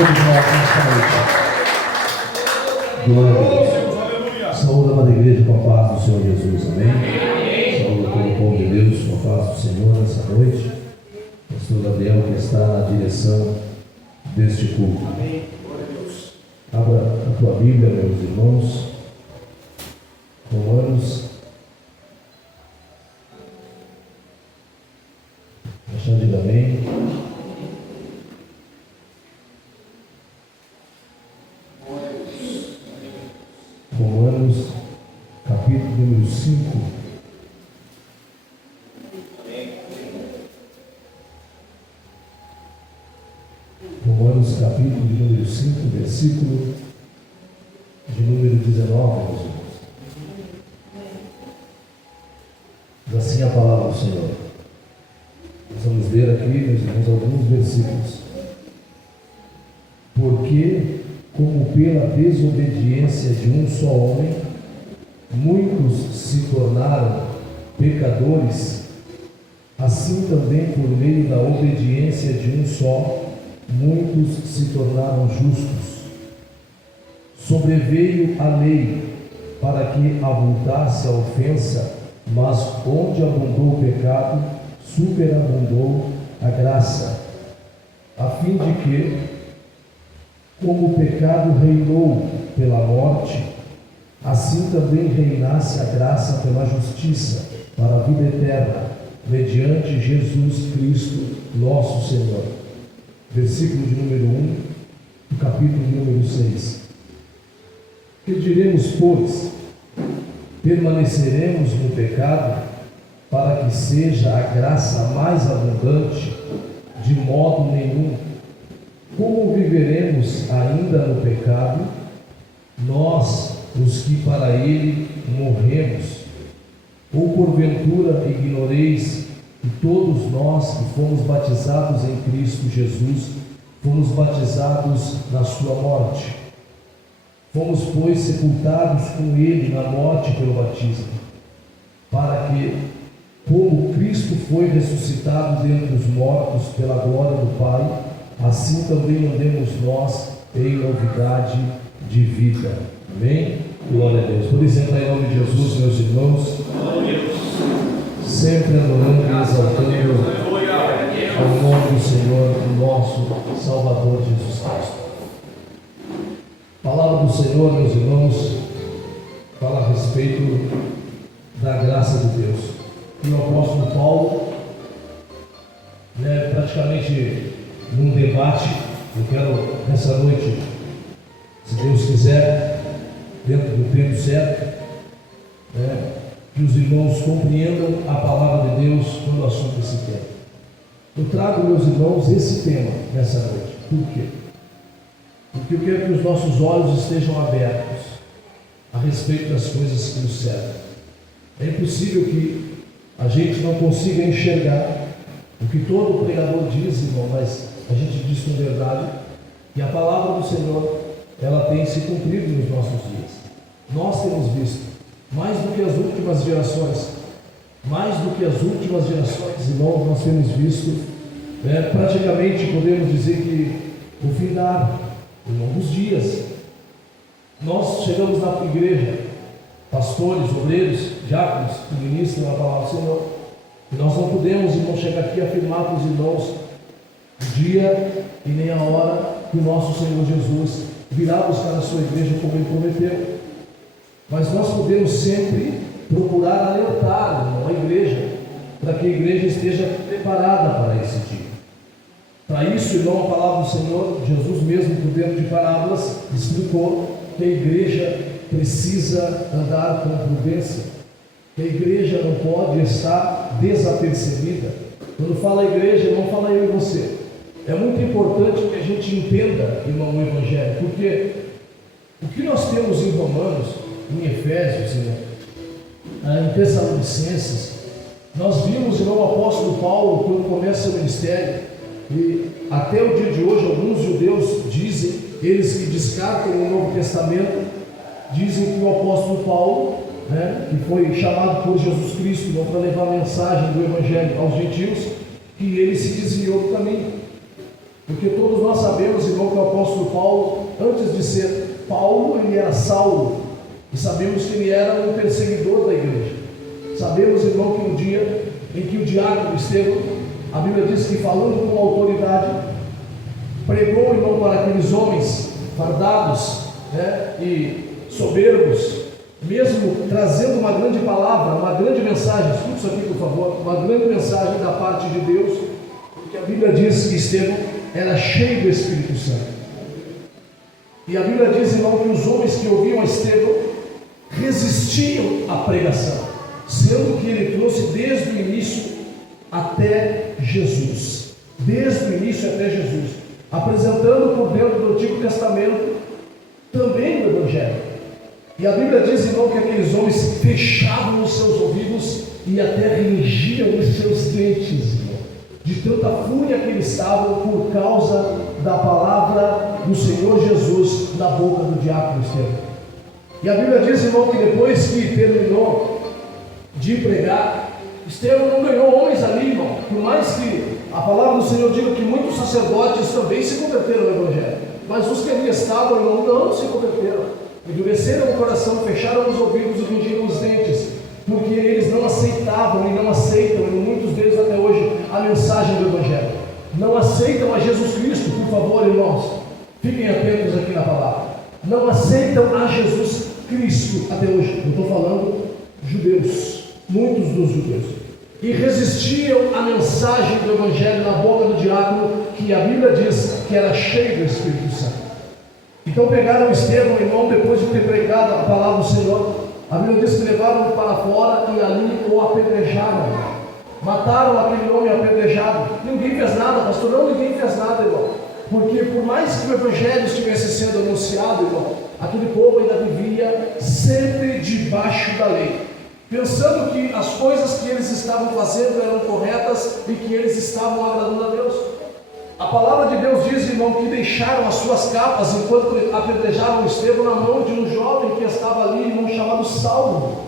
todos nós nesta noite. Glória a Deus. Saúde, amada igreja, com a paz do Senhor Jesus. Amém? Saúde todo o povo de Deus com a paz do Senhor nessa noite. O pastor Gabriel que está na direção deste culto. Amém. Abra a tua Bíblia, meus irmãos. Romanos. Deixa eu dizer amém. Romanos, capítulo número 5. Romanos, capítulo número 5, versículo de número 19, meus irmãos. Diz assim a palavra do Senhor. Nós vamos ver aqui, meus irmãos, alguns versículos. Porque, como pela desobediência de um só homem, muitos se tornaram pecadores, assim também por meio da obediência de um só, muitos se tornaram justos. Sobreveio a lei para que abundasse a ofensa, mas onde abundou o pecado, superabundou a graça, a fim de que, como o pecado reinou pela morte, assim também reinasse a graça pela justiça, para a vida eterna, mediante Jesus Cristo, nosso Senhor. Versículo de número 1, do capítulo número 6. Que diremos, pois? Permaneceremos no pecado, para que seja a graça mais abundante? De modo nenhum. Como viveremos ainda no pecado, nós, os que para ele morremos? Ou porventura ignoreis que todos nós que fomos batizados em Cristo Jesus, fomos batizados na sua morte? Fomos, pois, sepultados com ele na morte pelo batismo, para que, como Cristo foi ressuscitado dentre os mortos pela glória do Pai, assim também andemos nós em novidade de vida. Amém? Glória a Deus. Por exemplo, em nome de Jesus, meus irmãos, sempre adorando e exaltando ao nome do Senhor, o nosso Salvador Jesus Cristo. A palavra do Senhor, meus irmãos, fala a respeito da graça de Deus. E o apóstolo Paulo, praticamente num debate, eu quero nessa noite, se Deus quiser, dentro do tempo certo, que os irmãos compreendam a palavra de Deus quando o assunto é esse tema. Eu trago, meus irmãos, esse tema nessa noite. Por quê? Porque eu quero que os nossos olhos estejam abertos a respeito das coisas que nos servem. É impossível que a gente não consiga enxergar o que todo pregador diz, irmão, mas a gente diz com verdade, e a palavra do Senhor, ela tem se cumprido nos nossos dias. Nós temos visto, mais do que as últimas gerações, irmãos, nós temos visto, praticamente podemos dizer que o findar, em longos dias. Nós chegamos na igreja, pastores, obreiros, diáconos, que ministram a palavra do Senhor, e nós não podemos, irmão, chegar aqui e afirmar para os irmãos o dia e nem a hora que o nosso Senhor Jesus virá buscar a sua igreja como ele prometeu. Mas nós podemos sempre procurar alertar, irmão, a igreja, para que a igreja esteja preparada para esse dia. Para isso, irmão, a palavra do Senhor, Jesus mesmo, por dentro de parábolas, explicou que a igreja precisa andar com prudência, que a igreja não pode estar desapercebida. Quando fala igreja, não fala eu e você. É muito importante que a gente entenda, irmão, o Evangelho, porque o que nós temos em Romanos, em Efésios, em Tessalonicenses, nós vimos, irmão, o apóstolo Paulo, quando começa o ministério, e até o dia de hoje, alguns judeus dizem, eles que descartam o Novo Testamento, dizem que o apóstolo Paulo, que foi chamado por Jesus Cristo para levar a mensagem do Evangelho aos gentios, que ele se desviou do caminho. Porque todos nós sabemos, irmão, que o apóstolo Paulo, antes de ser Paulo, ele era Saulo. E sabemos que ele era um perseguidor da igreja. Sabemos, irmão, que no dia em que o diácono Estevão, a Bíblia diz que falando com autoridade, pregou, irmão, para aqueles homens fardados, né, e soberbos, mesmo trazendo uma grande palavra, uma grande mensagem. Escute isso aqui, por favor, uma grande mensagem da parte de Deus, porque a Bíblia diz que Estevão era cheio do Espírito Santo. E a Bíblia diz, irmão, que os homens que ouviam a Estevão resistiam à pregação, sendo que ele trouxe desde o início até Jesus, desde o início até Jesus, apresentando por dentro do Antigo Testamento também o Evangelho. E a Bíblia diz, irmão, que aqueles homens fechavam os seus ouvidos e até rangiam os seus dentes, irmão, de tanta fúria que eles estavam por causa da palavra do Senhor Jesus na boca do diácono Estevão. E a Bíblia diz, irmão, que depois que terminou de pregar, Estevão não ganhou homens ali, irmão. Por mais que a palavra do Senhor diga que muitos sacerdotes também se converteram ao Evangelho, mas os que ali estavam, irmão, não se converteram. Endureceram o coração, fecharam os ouvidos e rangiram os dentes, porque eles não aceitavam e não aceitam, e muitos deles até hoje, a mensagem do Evangelho. Não aceitam a Jesus Cristo, por favor, irmãos. Fiquem atentos aqui na palavra. Não aceitam a Jesus Cristo até hoje. Eu estou falando judeus, muitos dos judeus. E resistiam à mensagem do Evangelho na boca do diácono, que a Bíblia diz que era cheio do Espírito Santo. Então pegaram Estevão, irmão, depois de ter pregado a palavra do Senhor. A Bíblia diz que levaram-o para fora e ali o apedrejaram. Mataram aquele homem apedrejado. Ninguém fez nada, pastor, não, ninguém fez nada, irmão. Porque por mais que o Evangelho estivesse sendo anunciado, irmão, aquele povo ainda vivia sempre debaixo da lei, pensando que as coisas que eles estavam fazendo eram corretas e que eles estavam agradando a Deus. A palavra de Deus diz, irmão, que deixaram as suas capas enquanto apedrejavam Estevão na mão de um jovem que estava ali, irmão, chamado Saulo.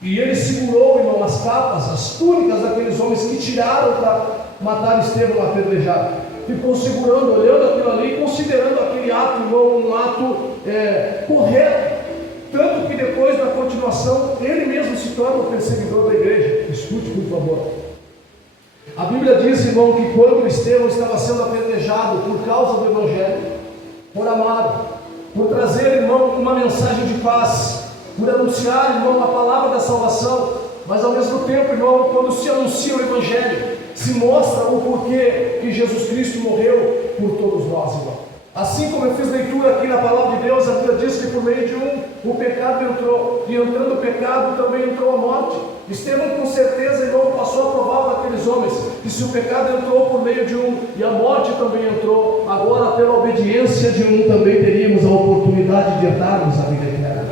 E ele segurou, irmão, as capas, as túnicas daqueles homens que tiraram para matar Estevão apedrejado. Ficou segurando, olhando aquilo ali, considerando aquele ato, irmão, um ato correto. Tanto que depois, na continuação, ele mesmo se torna o perseguidor da igreja. Escute, por favor. A Bíblia diz, irmão, que quando Estevão estava sendo apedrejado por causa do Evangelho, por amar, por trazer, irmão, uma mensagem de paz, por anunciar, irmão, a palavra da salvação, mas ao mesmo tempo, irmão, quando se anuncia o Evangelho, se mostra o porquê que Jesus Cristo morreu por todos nós, irmão. Assim como eu fiz leitura aqui na palavra de Deus, a Bíblia diz que por meio de o pecado entrou, e entrando o pecado também entrou a morte. Estevão com certeza, irmão, passou a provar para aqueles homens que se o pecado entrou por meio de e a morte também entrou, agora pela obediência de também teríamos a oportunidade de herdarmos a vida eterna.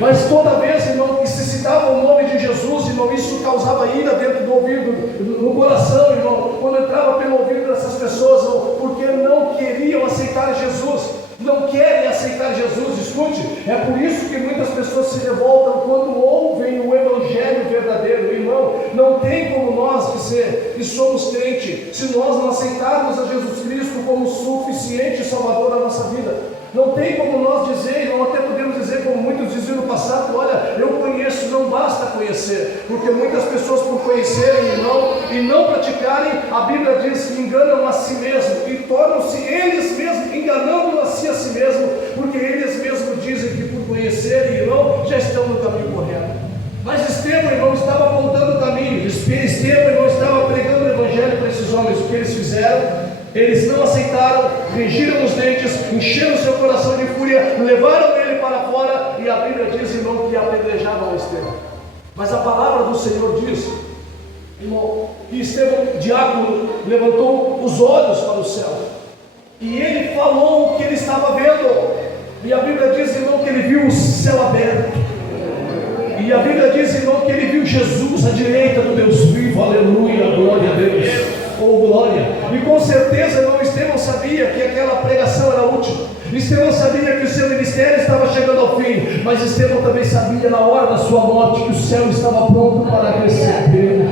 Mas toda vez, irmão, que se citava o nome de Jesus, irmão, isso causava ira dentro do ouvido, no coração, irmão, quando entrava pelo ouvido dessas pessoas, irmão, porque não queriam aceitar Jesus, não querem aceitar Jesus. Escute, é por isso que muitas pessoas se revoltam quando ouvem o Evangelho verdadeiro, irmão. Não tem como nós dizer que somos crentes se nós não aceitarmos a Jesus Cristo como suficiente Salvador da nossa vida. Não tem como nós dizer, irmão, até podemos dizer como muitos diziam no passado: olha, eu conheço. Não basta conhecer, porque muitas pessoas, por conhecerem, irmão, e não praticarem, a Bíblia diz que enganam a si mesmos e tornam-se eles mesmos enganando a si mesmo, porque eles mesmos dizem que por conhecerem, irmão, já estão no caminho correto. Mas Estevão, irmão, estava apontando o caminho. Estevão, irmão, estava pregando o Evangelho para esses homens. O que eles fizeram? Eles não aceitaram, rangiram os dentes, encheram seu coração de fúria, levaram ele para fora, e a Bíblia diz, irmão, que apedrejavam Estevão. Mas a palavra do Senhor diz, irmão, que Estevão, diácono, levantou os olhos para o céu, e ele falou o que ele estava vendo. E a Bíblia diz, irmão, que ele viu o céu aberto. E a Bíblia diz, irmão, que ele viu Jesus à direita do Deus vivo. Aleluia, glória a Deus. Oh, glória. E com certeza, irmão, Estevão sabia que aquela pregação era útil. Estevão sabia que o seu ministério estava chegando ao fim. Mas Estevão também sabia, na hora da sua morte, que o céu estava pronto para receber.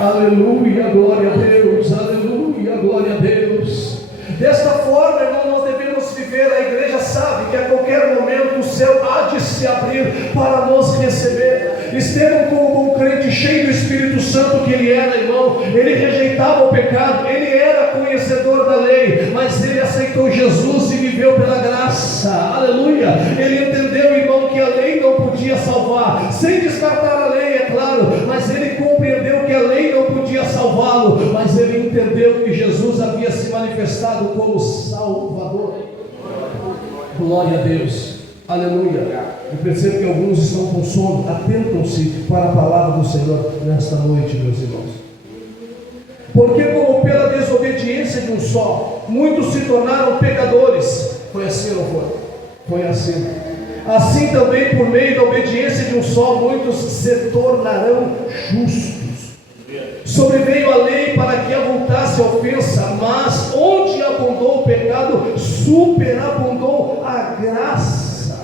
Aleluia, glória a Deus. Aleluia, glória a Deus. Desta forma, irmão, nós devemos viver. A igreja sabe que a qualquer momento o céu há de se abrir para nos receber. Estevão, como um crente cheio do Espírito Santo que ele era, irmão, ele rejeitava o pecado, ele era conhecedor da lei, mas ele aceitou Jesus e viveu pela graça. Aleluia! Ele entendeu, irmão, que a lei não podia salvar, sem descartar a lei, é claro, mas ele compreendeu que a lei não podia salvá-lo, mas ele entendeu que Jesus havia se manifestado como Salvador. Glória a Deus, aleluia. Eu percebo que alguns estão com sono. Atentam-se para a palavra do Senhor nesta noite, meus irmãos. Porque como pela desobediência de um só, muitos se tornaram pecadores. Foi assim ou não foi? Foi assim. Assim também por meio da obediência de um só, muitos se tornarão justos. Sobreveio a lei para que avultasse a ofensa, mas onde abundou o pecado, superabundou a graça,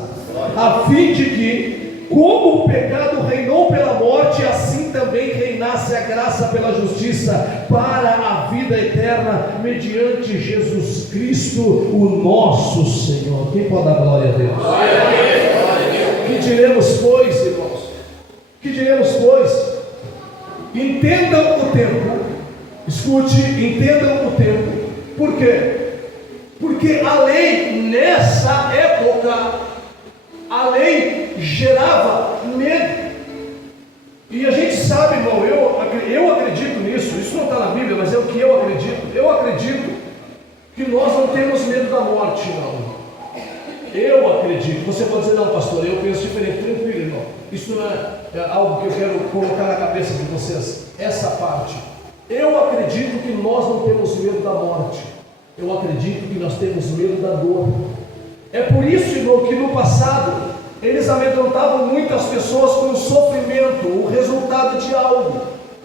a fim de que, como o pecado reinou pela morte, assim também reinasse a graça pela justiça, para a vida eterna, mediante Jesus Cristo, o nosso Senhor. Quem pode dar glória a Deus? Glória a Deus. Que diremos, pois, irmãos? Que diremos, pois? Entendam o tempo, escute, entendam o tempo. Por quê? Porque a lei, nessa época, a lei gerava medo. E a gente sabe, irmão, eu acredito nisso, isso não está na Bíblia, mas é o que eu acredito. Eu acredito que nós não temos medo da morte, não. Eu acredito. Você pode dizer, não, pastor, eu penso diferente. Tranquilo, irmão. Isso não é algo que eu quero colocar na cabeça de vocês. Essa parte. Eu acredito que nós não temos medo da morte. Eu acredito que nós temos medo da dor. É por isso, irmão, que no passado eles amedrontavam muitas pessoas com o sofrimento, o resultado de algo.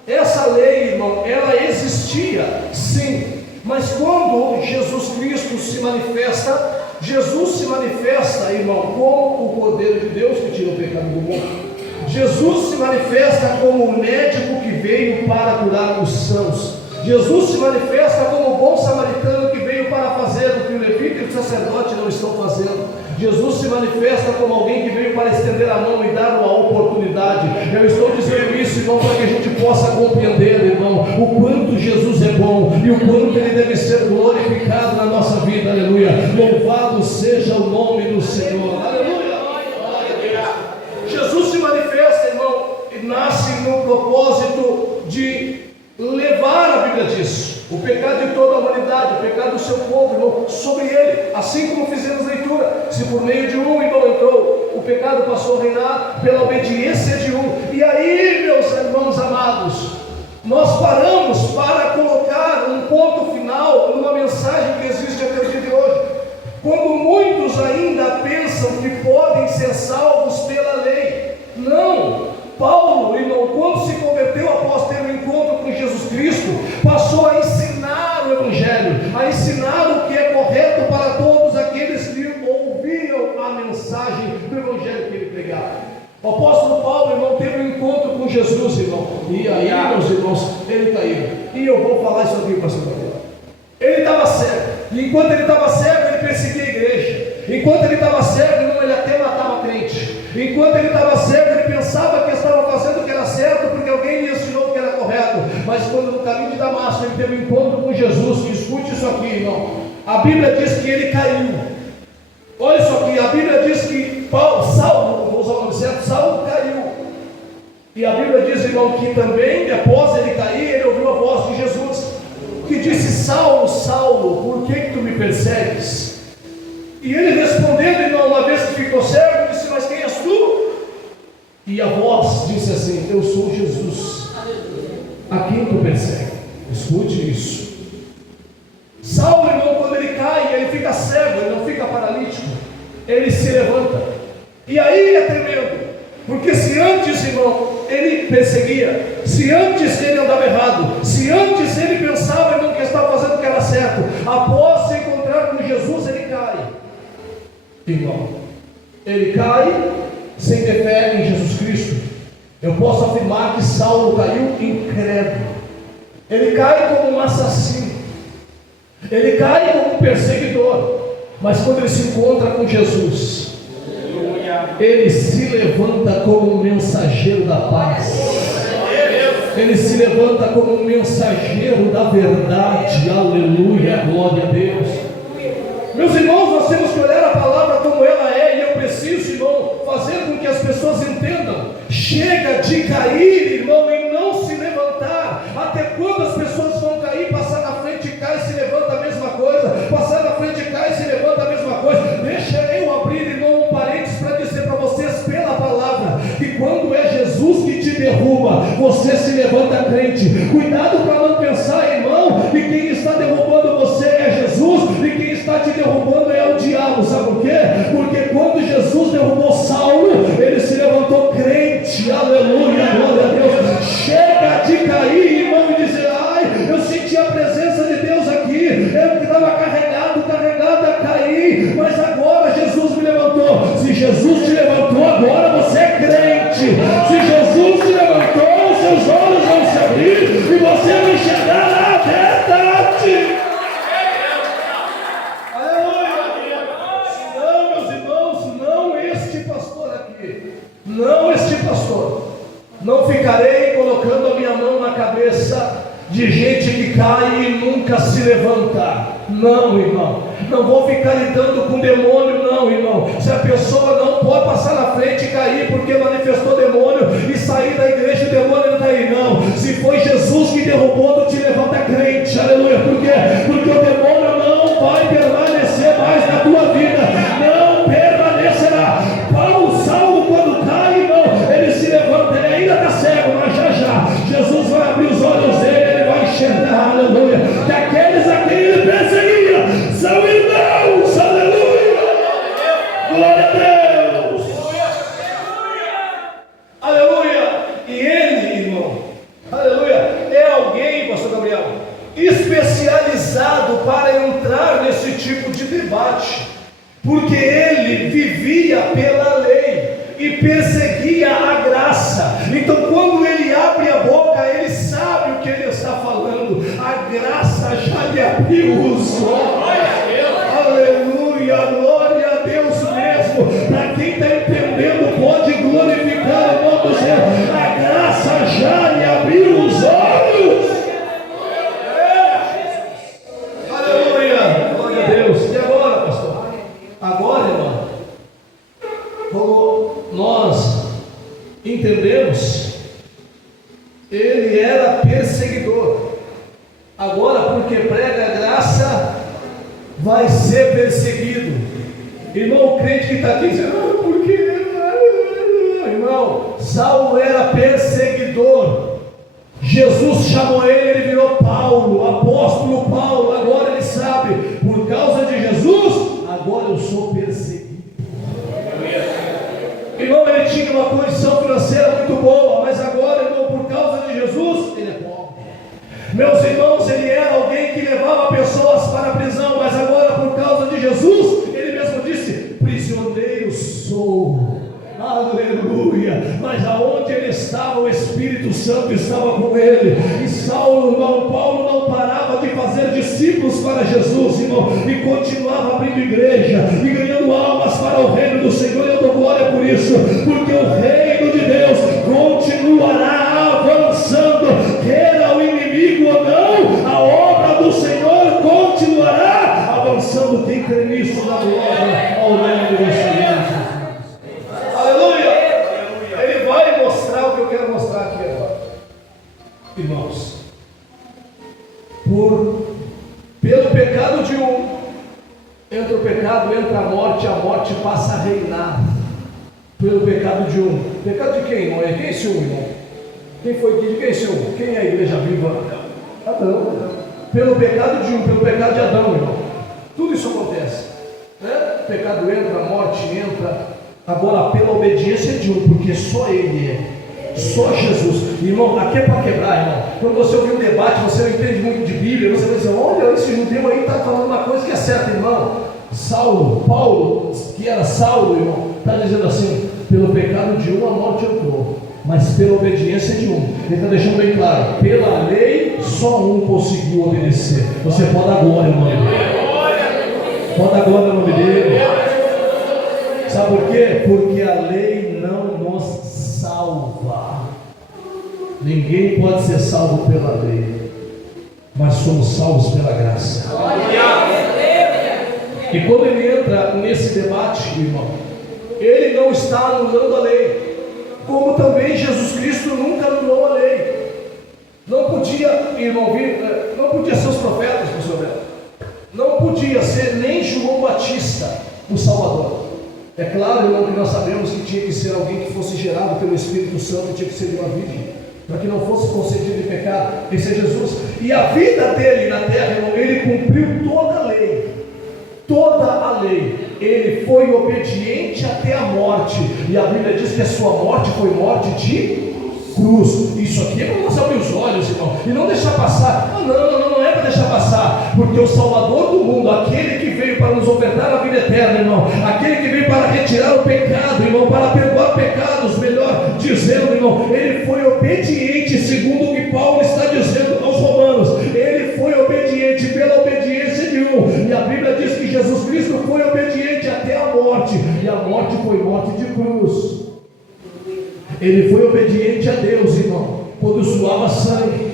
Essa lei, irmão, ela existia, sim. Mas quando Jesus Cristo se manifesta, irmão, como o Cordeiro de Deus que tira o pecado do mundo. Jesus se manifesta como o médico que veio para curar os sãos. Jesus se manifesta como o bom samaritano que veio para fazer o que o levita e o sacerdote não estão fazendo. Jesus se manifesta como alguém que veio para estender a mão e dar uma oportunidade. Eu estou dizendo isso, irmão, para que a gente possa compreender, irmão, o quanto Jesus é bom e o quanto Ele deve ser glorificado na nossa vida, aleluia. Louvado seja o nome do Senhor, aleluia. Jesus se manifesta, irmão, e nasce no propósito de levar, a Bíblia diz, o pecado de toda a humanidade, o pecado do seu povo, irmão, sobre ele, assim como fizemos leitura. Se por meio de um, irmão, entrou, o pecado passou a reinar pela obediência de um. E aí, meus irmãos amados, nós paramos para colocar um ponto final numa mensagem que existe até o dia de hoje. Quando muitos ainda pensam que podem ser salvos pela lei. Não. Paulo, irmão, quando se converteu após ter um encontro com Jesus Cristo, passou a ensinar o Evangelho, a ensinar o que é correto para todos aqueles que ouviram a mensagem do Evangelho que ele pregava. O apóstolo Paulo, irmão, teve um encontro com Jesus, irmão, e aí, meus irmãos, ele caiu. E eu vou falar isso aqui, pastor Gabriel. Ele estava cego, e enquanto ele estava cego, ele perseguia a igreja. Enquanto ele estava cego, irmão, ele até matava crente. Enquanto ele estava cego, ele pensava que estava fazendo o que era certo, porque alguém lhe ensinou o que era correto. Mas quando no caminho de Damasco ele teve um encontro com Jesus, escute isso aqui, irmão. A Bíblia diz que ele caiu. Olha isso aqui, a Bíblia diz que Saulo, vou usar o nome certo, Saulo caiu. E a Bíblia diz, irmão, que também, após ele cair, ele ouviu a voz de Jesus, que disse: Saulo, Saulo, por que tu me persegues? E ele respondendo, irmão, uma vez que ficou cego, disse: mas quem és tu? E a voz disse assim: eu sou Jesus, a quem tu persegue. Escute isso. Saulo, irmão, quando ele cai, ele fica cego, ele não fica paralítico, ele se levanta. E aí é tremendo, porque se antes, irmão, ele perseguia, se antes ele andava errado, se antes ele pensava, irmão, que estava fazendo o que era certo, após se encontrar com Jesus, ele cai. Irmão, ele cai sem ter fé em Jesus Cristo. Eu posso afirmar que Saulo caiu incrédulo. Ele cai como um assassino. Ele cai como um perseguidor, mas quando ele se encontra com Jesus, ele se levanta como um mensageiro da paz. Ele se levanta como um mensageiro da verdade. Aleluia, glória a Deus. Meus irmãos, nós temos que olhar a palavra como ela é. E eu preciso, irmão, fazer com que as pessoas entendam. Chega de cair, irmão, e não se levantar. Até quando as pessoas vão cair, passar na frente e cai, se levanta a mesma coisa, passar na frente e cai, se levanta a mesma coisa. Deixa eu abrir, irmão, um parênteses para dizer para vocês pela palavra, que quando é Jesus que te derruba, você se levanta crente. Cuidado para não pensar, irmão, que quem está derrubando você é Jesus, e quem está te derrubando é o diabo. Sabe por quê? Porque quando Jesus derrubou Saulo, ele se levantou crente. Aleluia, glória a Deus. Chega de cair, irmão, e dizer: ai, eu senti a presença de Deus aqui, eu estava carregado a cair, mas agora Jesus me levantou. Se Jesus te levantou, agora você é crente. Se Jesus te levantou, seus olhos vão se abrir e você vai enxergar a verdade. Aleluia. Não, meus irmãos, não este pastor aqui, não este pastor. Não ficarei colocando a minha mão na cabeça de gente que cai e nunca se levanta. Não, irmão. Não vou ficar lidando com demônio, não, irmão. Se a pessoa não pode passar na frente e cair porque manifestou demônio e sair da igreja, o demônio não está aí, não. Se foi Jesus que derrubou, tu te levanta crente. Aleluia. Por quê? Porque o demônio não vai permanecer mais na tua vida. Não permanecerá. Saulo, quando cai, irmão, ele se levanta. Ele ainda está cego, mas já Jesus vai abrir os olhos dele. Ele vai enxergar, aleluia, que aqueles a quem ele perseguia são irmãos. Aleluia. Glória a Deus. Aleluia. E ele, irmão, aleluia, é alguém, pastor Gabriel, especializado para entrar nesse tipo de debate, porque ele vivia pela lei e perseguia a graça. Então quando ele abre a boca, ele sabe o que ele está falando. A graça já lhe abriu os olhos. Aleluia, glória a Deus mesmo. Para quem está entendendo, pode glorificar o nome do Senhor. A graça já lhe abriu os olhos. Aleluia, glória a Deus. E agora, pastor? Agora, irmão, como nós entendemos, ele era perseguidor. Agora, porque prega a graça, vai ser perseguido. Irmão, o crente que está aqui dizendo: por que? Irmão, Saulo era perseguidor. Jesus chamou ele, ele virou Paulo, apóstolo Paulo. Agora ele sabe, por causa de Jesus, agora eu sou perseguido. Irmão, ele tinha uma condição financeira muito boa, mas agora, irmão, por causa de Jesus, ele é pobre. Meus irmãos, ele era alguém que levava pessoas para a prisão, mas agora, por causa de Jesus, ele mesmo disse: prisioneiro sou. Aleluia. Mas aonde ele estava, o Espírito Santo estava com ele. E Saulo, irmão, Paulo não parava de fazer discípulos para Jesus, irmão, e continuava abrindo igreja e ganhando almas para o reino do Senhor. Eu dou glória por isso, porque o reino de Deus continuará avançando, queira o inimigo ou não. A obra do Senhor continuará avançando. Quem crê nisso, dá glória ao nome do Senhor. Ele vai mostrar o que eu quero mostrar aqui agora. Irmãos, pelo pecado de um, entra o pecado, entra a morte passa a reinar. Pelo pecado de um. Pecado de quem, irmão? Quem é esse um, irmão? Quem foi? De quem é esse um? Quem é a igreja viva? Adão. Pelo pecado de um, pelo pecado de Adão, irmão. Tudo isso acontece, né? O pecado entra, a morte entra. Agora, pela obediência de um, porque só ele é, só Jesus. Irmão, aqui é para quebrar, irmão. Quando você ouvir um debate, você não entende muito de Bíblia, você vai dizer: olha, esse judeu aí está falando uma coisa que é certa, irmão. Paulo, que era Saulo, irmão, está dizendo assim: pelo pecado de um a morte entrou, mas pela obediência de um. Ele está deixando bem claro: pela lei só um conseguiu obedecer. Você pode dar glória ao nome dele. Pode dar glória ao nome dele. Sabe por quê? Porque a lei não nos salva. Ninguém pode ser salvo pela lei, mas somos salvos pela graça. E quando ele entra nesse debate, irmão, ele não está anulando a lei, como também Jesus Cristo nunca anulou a lei. Não podia, irmão, não podia ser os profetas, pastor Beto. Não podia ser nem João Batista o Salvador. É claro, irmão, que nós sabemos que tinha que ser alguém que fosse gerado pelo Espírito Santo, tinha que ser de uma virgem, para que não fosse concedido em pecado. Esse é Jesus. E a vida dele na terra, irmão, ele cumpriu toda a lei. Toda a lei. Ele foi obediente até a morte. E a Bíblia diz que a sua morte foi morte de cruz. Isso aqui é para nós abrir os olhos, irmão, e não deixar passar. Não é para deixar passar, porque o Salvador do mundo, aquele que veio para nos ofertar a vida eterna, irmão, aquele que veio para retirar o pecado, irmão, para perdoar pecados, melhor dizendo, irmão, ele foi obediente, segundo o que Paulo está dizendo aos Romanos. Ele foi obediente pela obediência de um, e a Bíblia diz que Jesus Cristo foi obediente até a morte, e a morte foi morte de cruz. Ele foi obediente a Deus, irmão, quando suava sangue.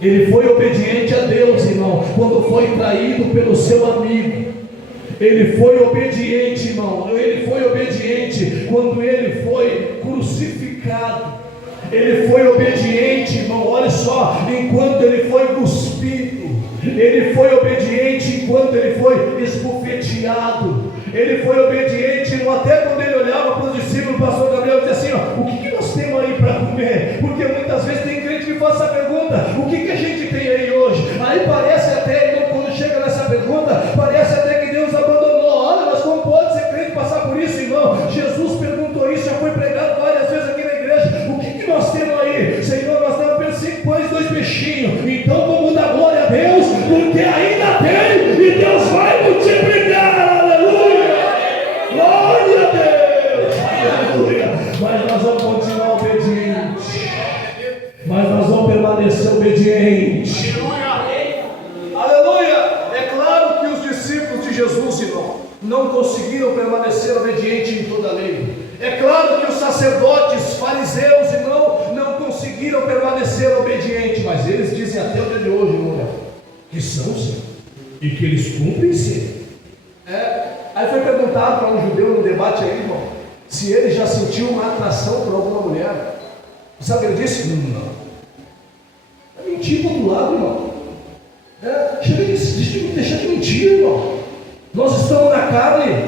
Ele foi obediente a Deus, irmão, quando foi traído pelo seu amigo. Ele foi obediente, irmão, ele foi obediente quando ele foi crucificado. Ele foi obediente, irmão, olha só, enquanto ele foi cuspido. Ele foi obediente enquanto ele foi esbofeteado. Ele foi obediente, irmão, até quando ele olhava para os discípulos, o pastor Gabriel dizia assim: ó, o que nós temos aí para comer? Porque muitas vezes tem crente que faz essa pergunta: o que a gente tem aí hoje? Aí parece até, então, quando chega nessa pergunta, parece até que Deus abandonou. Olha, mas como pode ser crente passar por isso, irmão? Jesus perguntou isso, já foi pregado várias vezes aqui na igreja. O que nós temos aí? Senhor, nós temos apenas 5 pães e 2 peixinhos. Então vamos dar glória a Deus, porque ainda tem, e Deus vai multiplicar. Glória a Deus, aleluia. Mas nós vamos continuar obedientes, mas nós vamos permanecer obedientes, aleluia. É claro que os discípulos de Jesus, irmão, não conseguiram permanecer obedientes em toda a lei. É claro que os sacerdotes, fariseus, irmão, não conseguiram permanecer obedientes, mas eles dizem até o dia de hoje, irmão, que são sim, e que eles cumprem sim. Aí foi perguntado para um judeu no debate aí, irmão, se ele já sentiu uma atração por alguma mulher. Sabe o que ele disse? Não. É mentir para o outro lado, irmão. Chega de deixar de mentir, irmão. Nós estamos na carne,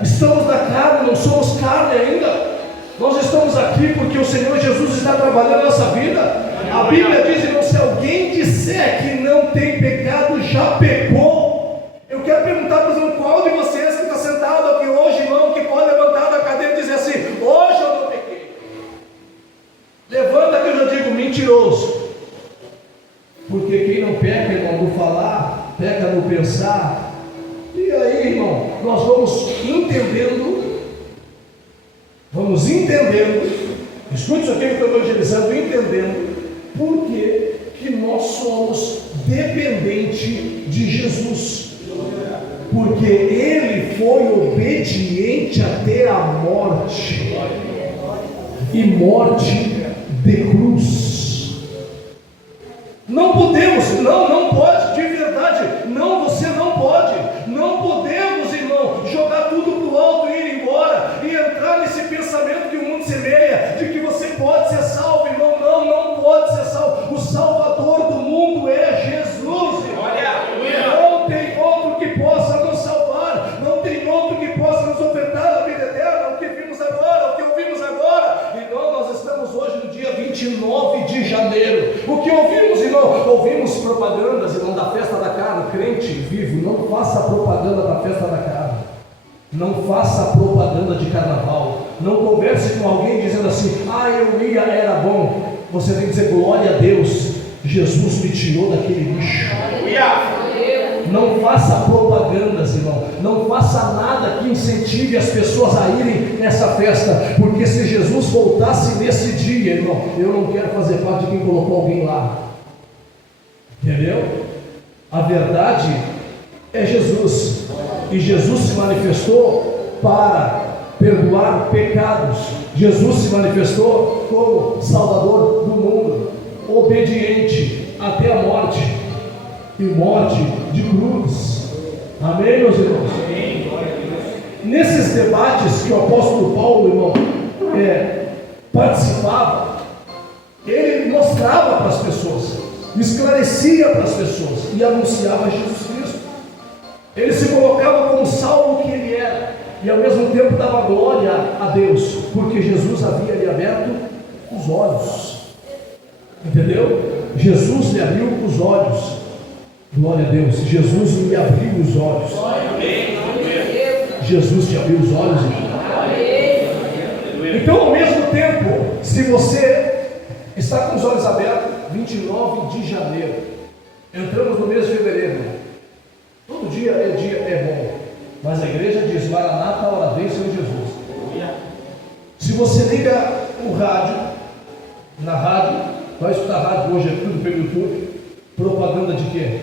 estamos na carne, não somos carne ainda. Nós estamos aqui porque o Senhor Jesus está trabalhando a nossa vida. A Bíblia diz, irmão, se alguém disser que não tem pecado, já pecou. Eu quero perguntar para você, qual de vocês que está sentado aqui hoje, irmão, que pode levantar da cadeira e dizer assim: hoje eu não pequei? Levanta que eu já digo mentiroso. Porque quem não peca, irmão, no falar, peca no pensar. E aí, irmão, nós vamos entendendo, escute isso aqui que eu estou evangelizando, entendendo por que nós somos dependentes de Jesus. Porque ele foi obediente até a morte, e morte de cruz. Não podemos, não pode, de verdade, não, você não pode, não podemos, irmão, jogar tudo para o alto e ir embora, e entrar nesse pensamento que o mundo semeia, de que você pode ser salvo, irmão. Não pode ser salvo. O Salvador do mundo é Jesus, irmão. Não tem outro que possa nos salvar, não tem outro que possa nos ofertar a vida eterna, o que vimos agora, o que ouvimos agora. Então nós estamos hoje no dia 29 de janeiro. O que ouvimos, irmão? Ouvimos propagandas, irmão, da festa da carne. Crente vivo, não faça propaganda da festa da carne, não faça propaganda de carnaval, não converse com alguém dizendo assim: eu ia, era bom. Você tem que dizer: glória a Deus, Jesus me tirou daquele lixo. Não faça propagandas, irmão. Não faça nada que incentive as pessoas a irem nessa festa, porque se Jesus voltasse nesse dia, irmão, eu não quero fazer parte de quem colocou alguém lá. Entendeu? A verdade é Jesus, e Jesus se manifestou para perdoar pecados. Jesus se manifestou como Salvador do mundo, obediente até a morte, e morte de cruz. Amém, meus irmãos? Nesses debates que o apóstolo Paulo, irmão, participava, ele mostrava para as pessoas, esclarecia para as pessoas e anunciava Jesus Cristo. Ele se colocava como Saulo que ele era, e ao mesmo tempo dava glória a Deus, porque Jesus havia lhe aberto os olhos. Entendeu? Jesus lhe abriu os olhos. Glória a Deus. Jesus lhe abriu os olhos. Jesus te abriu os olhos, irmão. Então, ao mesmo tempo, se você está com os olhos abertos, 29 de janeiro, entramos no mês de fevereiro. Todo dia é bom, mas a igreja diz: Maranata, hora vem, Senhor Jesus. Se você liga o rádio, na rádio, vai escutar rádio, hoje é tudo pelo YouTube, propaganda de quê?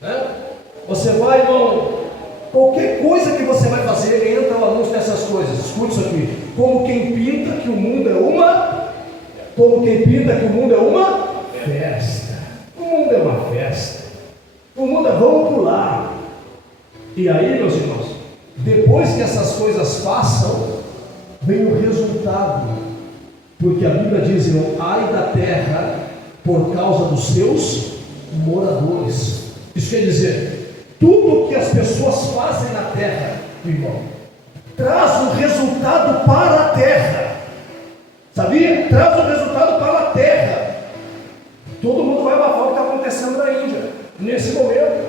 Né? Você vai, irmão, qualquer coisa que você vai fazer, entra o anúncio dessas coisas. Escute isso aqui: como quem pinta que o mundo é uma festa. O mundo é uma festa. O mundo é vamos pular. E aí, meus irmãos, depois que essas coisas passam, vem o resultado. Porque a Bíblia diz, irmão, ai da terra por causa dos seus moradores. Isso quer dizer, tudo que as pessoas fazem na terra, irmão, traz um resultado para a terra. Sabia? Traz um resultado para a terra. Todo mundo vai abafar o que está acontecendo na Índia nesse momento.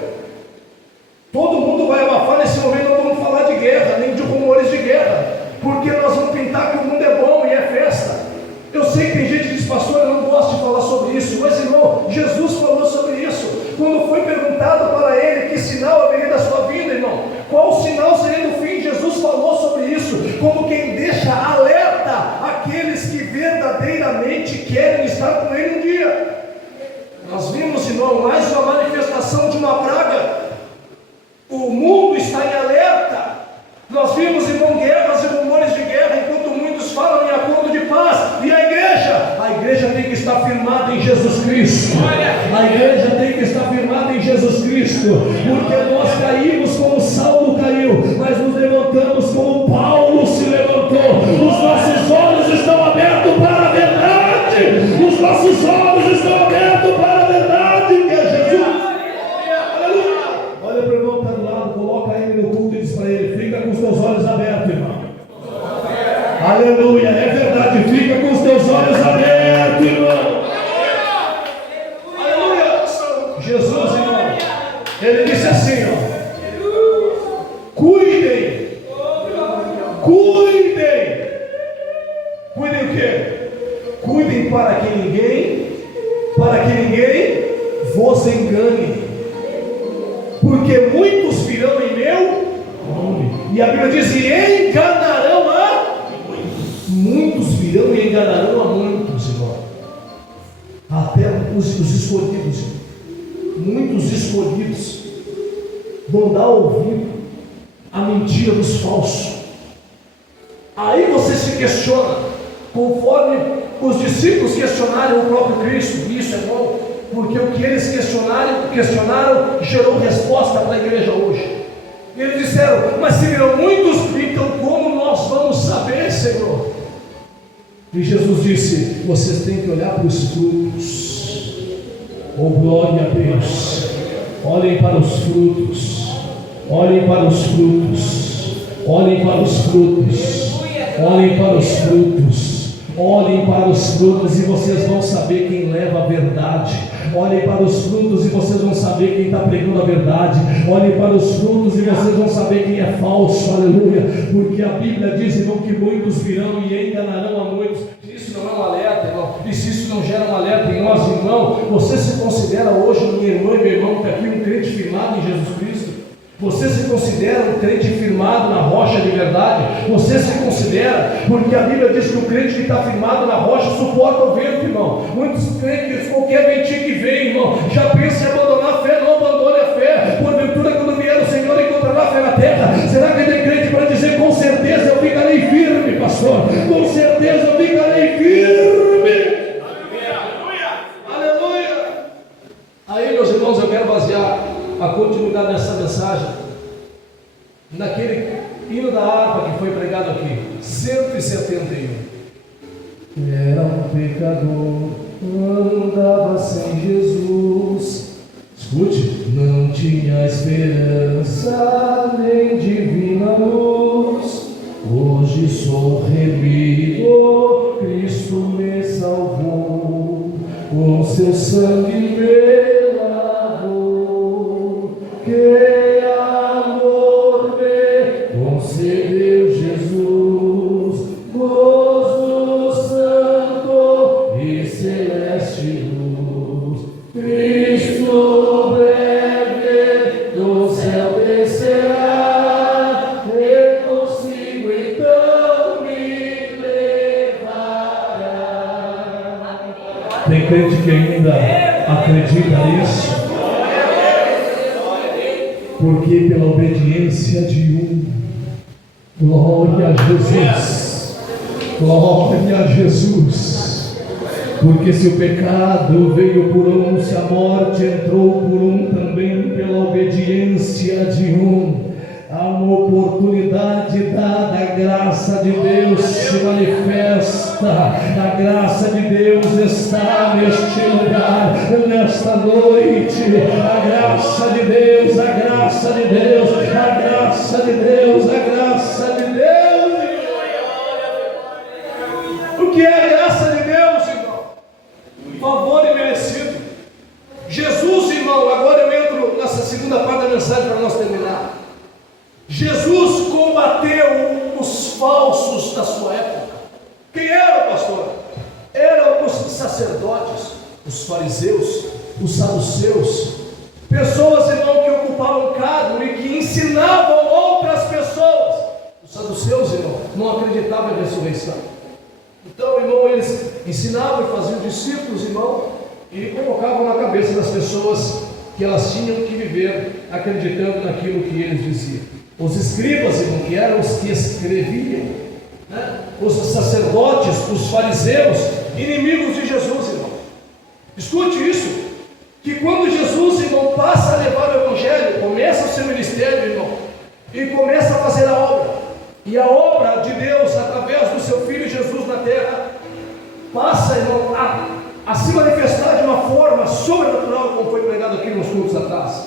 Todo mundo vai abafar nesse momento. Não vamos falar de guerra, nem de rumores de guerra, porque nós vamos pintar que o mundo é bom e é festa. Eu sei que tem gente que diz: pastor, eu não gosto de falar sobre isso, mas irmão, Jesus falou sobre isso. Quando foi perguntado para ele que sinal haveria da sua vida, irmão, qual sinal seria no fim, Jesus falou sobre isso, como quem deixa alerta aqueles que verdadeiramente querem estar com ele um dia. Nós vimos, irmão, mais uma manifestação de uma praga. O mundo está em alerta. Nós vimos, irmão, guerras e rumores de guerra, enquanto muitos falam em acordo de paz. E a igreja tem que estar firmada em Jesus Cristo. A igreja tem que estar firmada em Jesus Cristo, porque nós caímos como Saulo caiu, mas nos levantamos como Paulo se levantou. Os nossos olhos estão abertos para a verdade. Os nossos olhos estão abertos para a verdade, que é Jesus. Aleluia. Olha para o irmão que está do lado, coloca ele no culto e diz para ele: fica com os teus olhos abertos, irmão. Aleluia, é verdade, fica com os teus olhos abertos, irmão. Aleluia. Jesus, irmão, ele disse assim, ó: cuidem o quê? Cuidem para que ninguém vos engane, porque muitos virão em meu nome, e a Bíblia diz: e enganarão a muitos, virão e enganarão a muitos, irmão. Até os escolhidos, muitos escolhidos vão dar ouvido à mentira dos falsos. Aí você se questiona, conforme os discípulos questionaram o próprio Cristo. Isso é bom, porque o que eles questionaram gerou resposta para a igreja hoje. Eles disseram: mas se virão muitos, então como nós vamos saber, Senhor? E Jesus disse: vocês têm que olhar para os frutos. Oh, glória a Deus. Olhem para os frutos. Olhem para os frutos. Olhem para os frutos. Olhem para os frutos. Olhem para os frutos e vocês vão saber quem leva a verdade. Olhem para os frutos e vocês vão saber quem está pregando a verdade. Olhem para os frutos e vocês vão saber quem é falso. Aleluia. Porque a Bíblia diz, irmão, que muitos virão e enganarão a muitos. Isso isso não é um alerta, irmão, e se isso não gera um alerta em nós, irmão, você se considera hoje, minha irmã e meu irmão, que está aqui, um crente firmado em Jesus Cristo? Você se considera um crente firmado na rocha de verdade? Você se considera, porque a Bíblia diz que o crente que está firmado na rocha suporta o vento, irmão. Muitos crentes, qualquer ventinho que vem, irmão, já pensa em abandonar a fé. Não abandone a fé. Porventura, quando vier o Senhor encontrará a fé na terra. Será que tem crente para dizer, com certeza eu ficarei firme, pastor? Com certeza eu ficarei firme. Aleluia. Aí, meus irmãos, eu quero basear a continuidade dessa mensagem naquele hino da harpa que foi pregado aqui, 171. Era um pecador, andava sem Jesus, escute, não tinha esperança nem divina luz. Hoje sou remido, Cristo me salvou, com seu sangue me lavou. Que amor me concedeu Jesus, gozo santo e celeste luz. Cristo breve do céu descerá, e consigo então me levará. Tem crente que ainda acredita nisso? Porque pela obediência de um, glória a Jesus, glória a Jesus. Porque se o pecado veio por um, se a morte entrou por um, também pela obediência de um, há uma oportunidade dada, a graça de Deus se manifesta, a graça de Deus está neste lugar, nesta noite, a graça de Deus, a graça de Deus, a graça de Deus, a graça de Deus. O que é a graça de Deus, irmão? Favor imerecido. Jesus, irmão, agora eu entro nessa segunda parte da mensagem para nós terminar. Jesus combateu os falsos da sua época. Quem era, pastor? Eram os sacerdotes, os fariseus, os saduceus, pessoas, irmão, que ocupavam cargo e que ensinavam outras pessoas. Os saduceus, irmão, não acreditavam em ressurreição. Então, irmão, eles ensinavam e faziam discípulos, irmão, e colocavam na cabeça das pessoas que elas tinham que viver acreditando naquilo que eles diziam. Os escribas, irmão, que eram os que escreviam, né? Os sacerdotes, os fariseus, inimigos de Jesus, irmão. Escute isso, que quando Jesus, irmão, passa a levar o Evangelho, começa o seu ministério, irmão, e começa a fazer a obra, e a obra de Deus, através do seu Filho Jesus na terra, passa, irmão, a se manifestar de uma forma sobrenatural, como foi pregado aqui nos cultos atrás,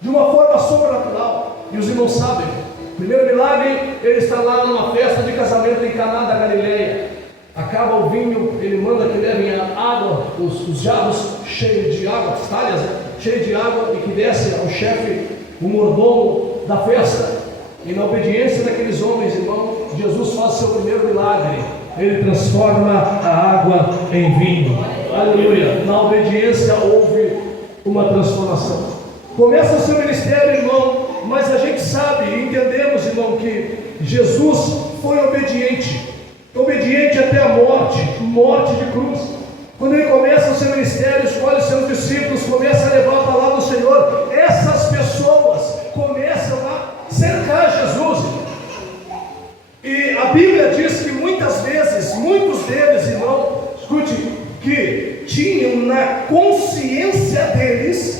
de uma forma sobrenatural. E os irmãos sabem, o primeiro milagre, ele está lá numa festa de casamento em Caná da Galileia. Acaba o vinho, ele manda que levem a água, os jarros cheios de água, as talhas, né? Cheios de água, e que desce ao chefe, o mordomo da festa. E na obediência daqueles homens, irmão, Jesus faz seu primeiro milagre. Ele transforma a água em vinho. Aleluia. Na obediência houve uma transformação. Começa o seu ministério, irmão, mas a gente sabe e entendemos, irmão, que Jesus foi obediente até a morte de cruz. Quando ele começa o seu ministério, escolhe os seus discípulos, começa a levar a palavra do Senhor, essas pessoas começam a cercar Jesus, irmão. E a Bíblia diz que muitas vezes, muitos deles, irmão, escute, que tinham na consciência deles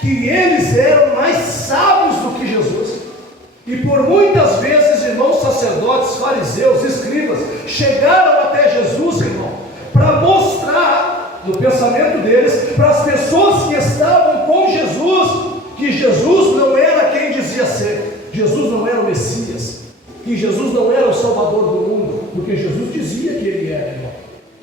que eles eram mais sábios do que Jesus. E por muitas vezes, irmãos, sacerdotes, fariseus, escribas, chegaram até Jesus, irmão, para mostrar, no pensamento deles, para as pessoas que estavam com Jesus, que Jesus não era quem dizia ser. Jesus não era o Messias, que Jesus não era o Salvador do mundo, porque Jesus dizia que ele era, irmão,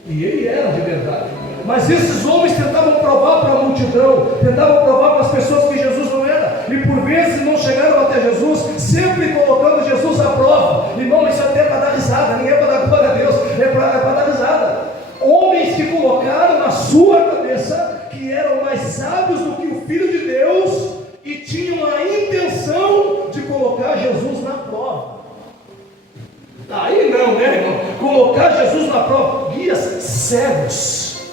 e ele era de verdade. Mas esses homens tentavam provar para a multidão, tentavam provar para as pessoas que Jesus não era, e por vezes não chegaram até Jesus, sempre colocando Jesus à prova. Irmão, isso até é para dar risada, nem é para dar glória a Deus, é para dar risada. sua cabeça que eram mais sábios do que o Filho de Deus e tinham a intenção de colocar Jesus na prova. Aí não, né, irmão? Colocar Jesus na prova. Guias cegos.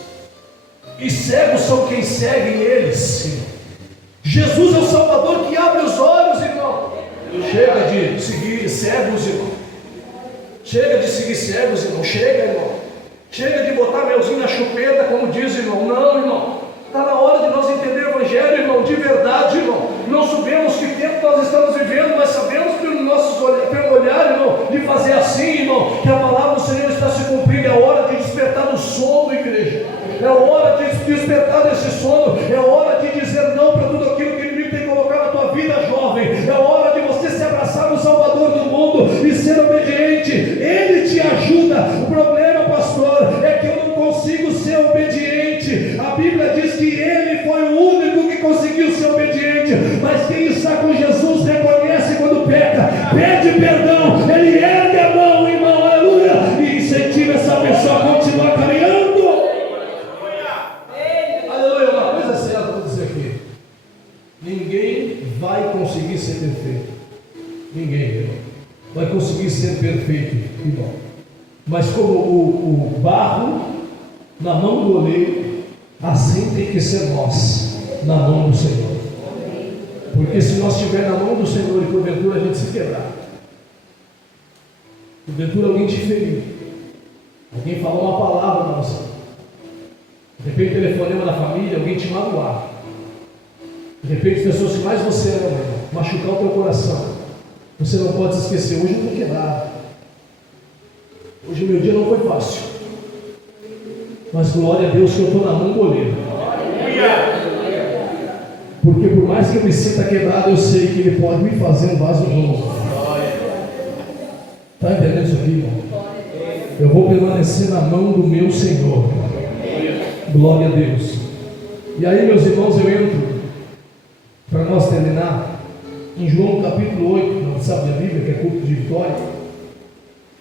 E cegos são quem seguem eles. Jesus é o Salvador que abre os olhos, irmão. Chega de seguir cegos, irmão. Chega de seguir cegos, irmão. Chega, irmão. Chega de botar melzinho na chupeta, como diz, irmão. Não, irmão. Está na hora de nós entender o Evangelho, irmão, de verdade, irmão. Não sabemos que tempo nós estamos vivendo, mas sabemos pelo olhar, irmão, de fazer assim, irmão, que a palavra do Senhor está se cumprindo. É hora de despertar do sono, igreja. É hora de despertar desse sono. É hora de dizer não para tudo aquilo que o inimigo tem colocado na tua vida, jovem. É hora de você se abraçar no Salvador do mundo e ser obediente. Ele te ajuda. O problema, pastor, é que eu não consigo ser obediente. A Bíblia diz que ele foi o único que conseguiu ser obediente. Mas quem está com Jesus reconhece quando peca, pede perdão, ele ergue a mão, irmão, aleluia, e incentiva essa pessoa a continuar caminhando. Aleluia. Uma coisa certa eu vou dizer aqui: ninguém vai conseguir ser perfeito. Ninguém, irmão, vai conseguir ser perfeito, irmão. Mas como o barro na mão do oleiro, assim tem que ser nós na mão do Senhor. Porque se nós estiver na mão do Senhor e porventura a gente se quebrar, porventura alguém te feriu, alguém falou uma palavra para você, de repente telefonema da família, alguém te magoar, de repente as pessoas que mais você ama, machucar o teu coração, você não pode se esquecer: hoje eu estou quebrado, hoje o meu dia não foi fácil, mas glória a Deus que eu estou na mão do oleiro. Porque por mais que eu me sinta quebrado, eu sei que Ele pode me fazer um vaso novo. Está entendendo isso aqui, irmão? Eu vou permanecer na mão do meu Senhor. Glória a Deus. E aí, meus irmãos, eu entro, para nós terminar, em João capítulo 8, não sabe a Bíblia, que é culto de vitória,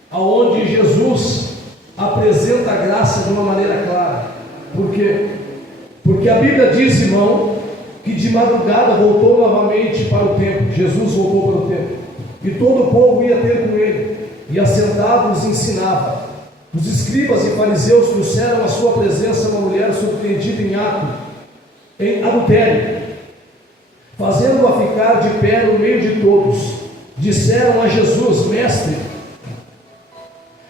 aonde Jesus apresenta a graça de uma maneira clara. Por quê? Porque a Bíblia diz, irmão, que de madrugada voltou novamente para o templo. Jesus voltou para o templo, e todo o povo ia ter com ele, e assentado os ensinava. Os escribas e fariseus trouxeram à sua presença uma mulher surpreendida em adultério, fazendo-a ficar de pé no meio de todos. Disseram a Jesus: Mestre,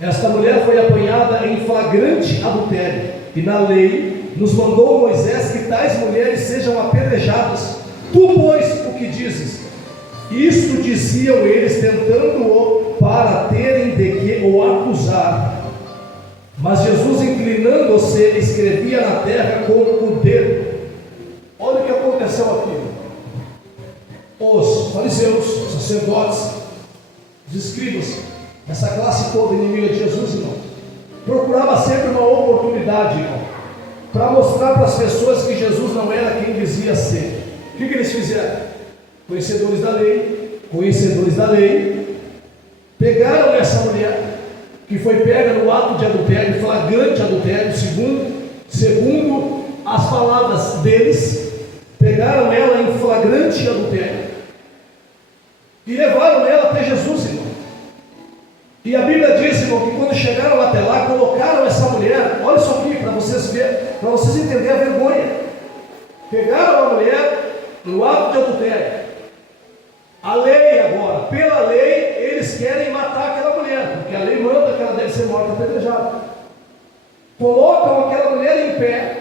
esta mulher foi apanhada em flagrante adultério, e na lei nos mandou Moisés que tais mulheres sejam apedrejadas. Tu, pois, o que dizes? Isto diziam eles, tentando-o para terem de que o acusar. Mas Jesus, inclinando-se, escrevia na terra com o dedo. Olha o que aconteceu aqui. Os fariseus, os sacerdotes, os escribas, essa classe toda inimiga de Jesus, irmão, procurava sempre uma oportunidade, irmão, para mostrar para as pessoas que Jesus não era quem dizia ser. O que eles fizeram? Conhecedores da lei, pegaram essa mulher, que foi pega no ato de adultério, flagrante adultério, segundo as palavras deles, pegaram ela em flagrante adultério, e levaram ela até Jesus, irmão. E a Bíblia diz, irmão, que quando chegaram até lá, colocaram essa mulher, olha isso aqui, para vocês verem, para vocês entenderem a vergonha. Pegaram a mulher no ato de adultério. A lei agora, pela lei, eles querem matar aquela mulher, porque a lei manda que ela deve ser morta apedrejada. Colocam aquela mulher em pé.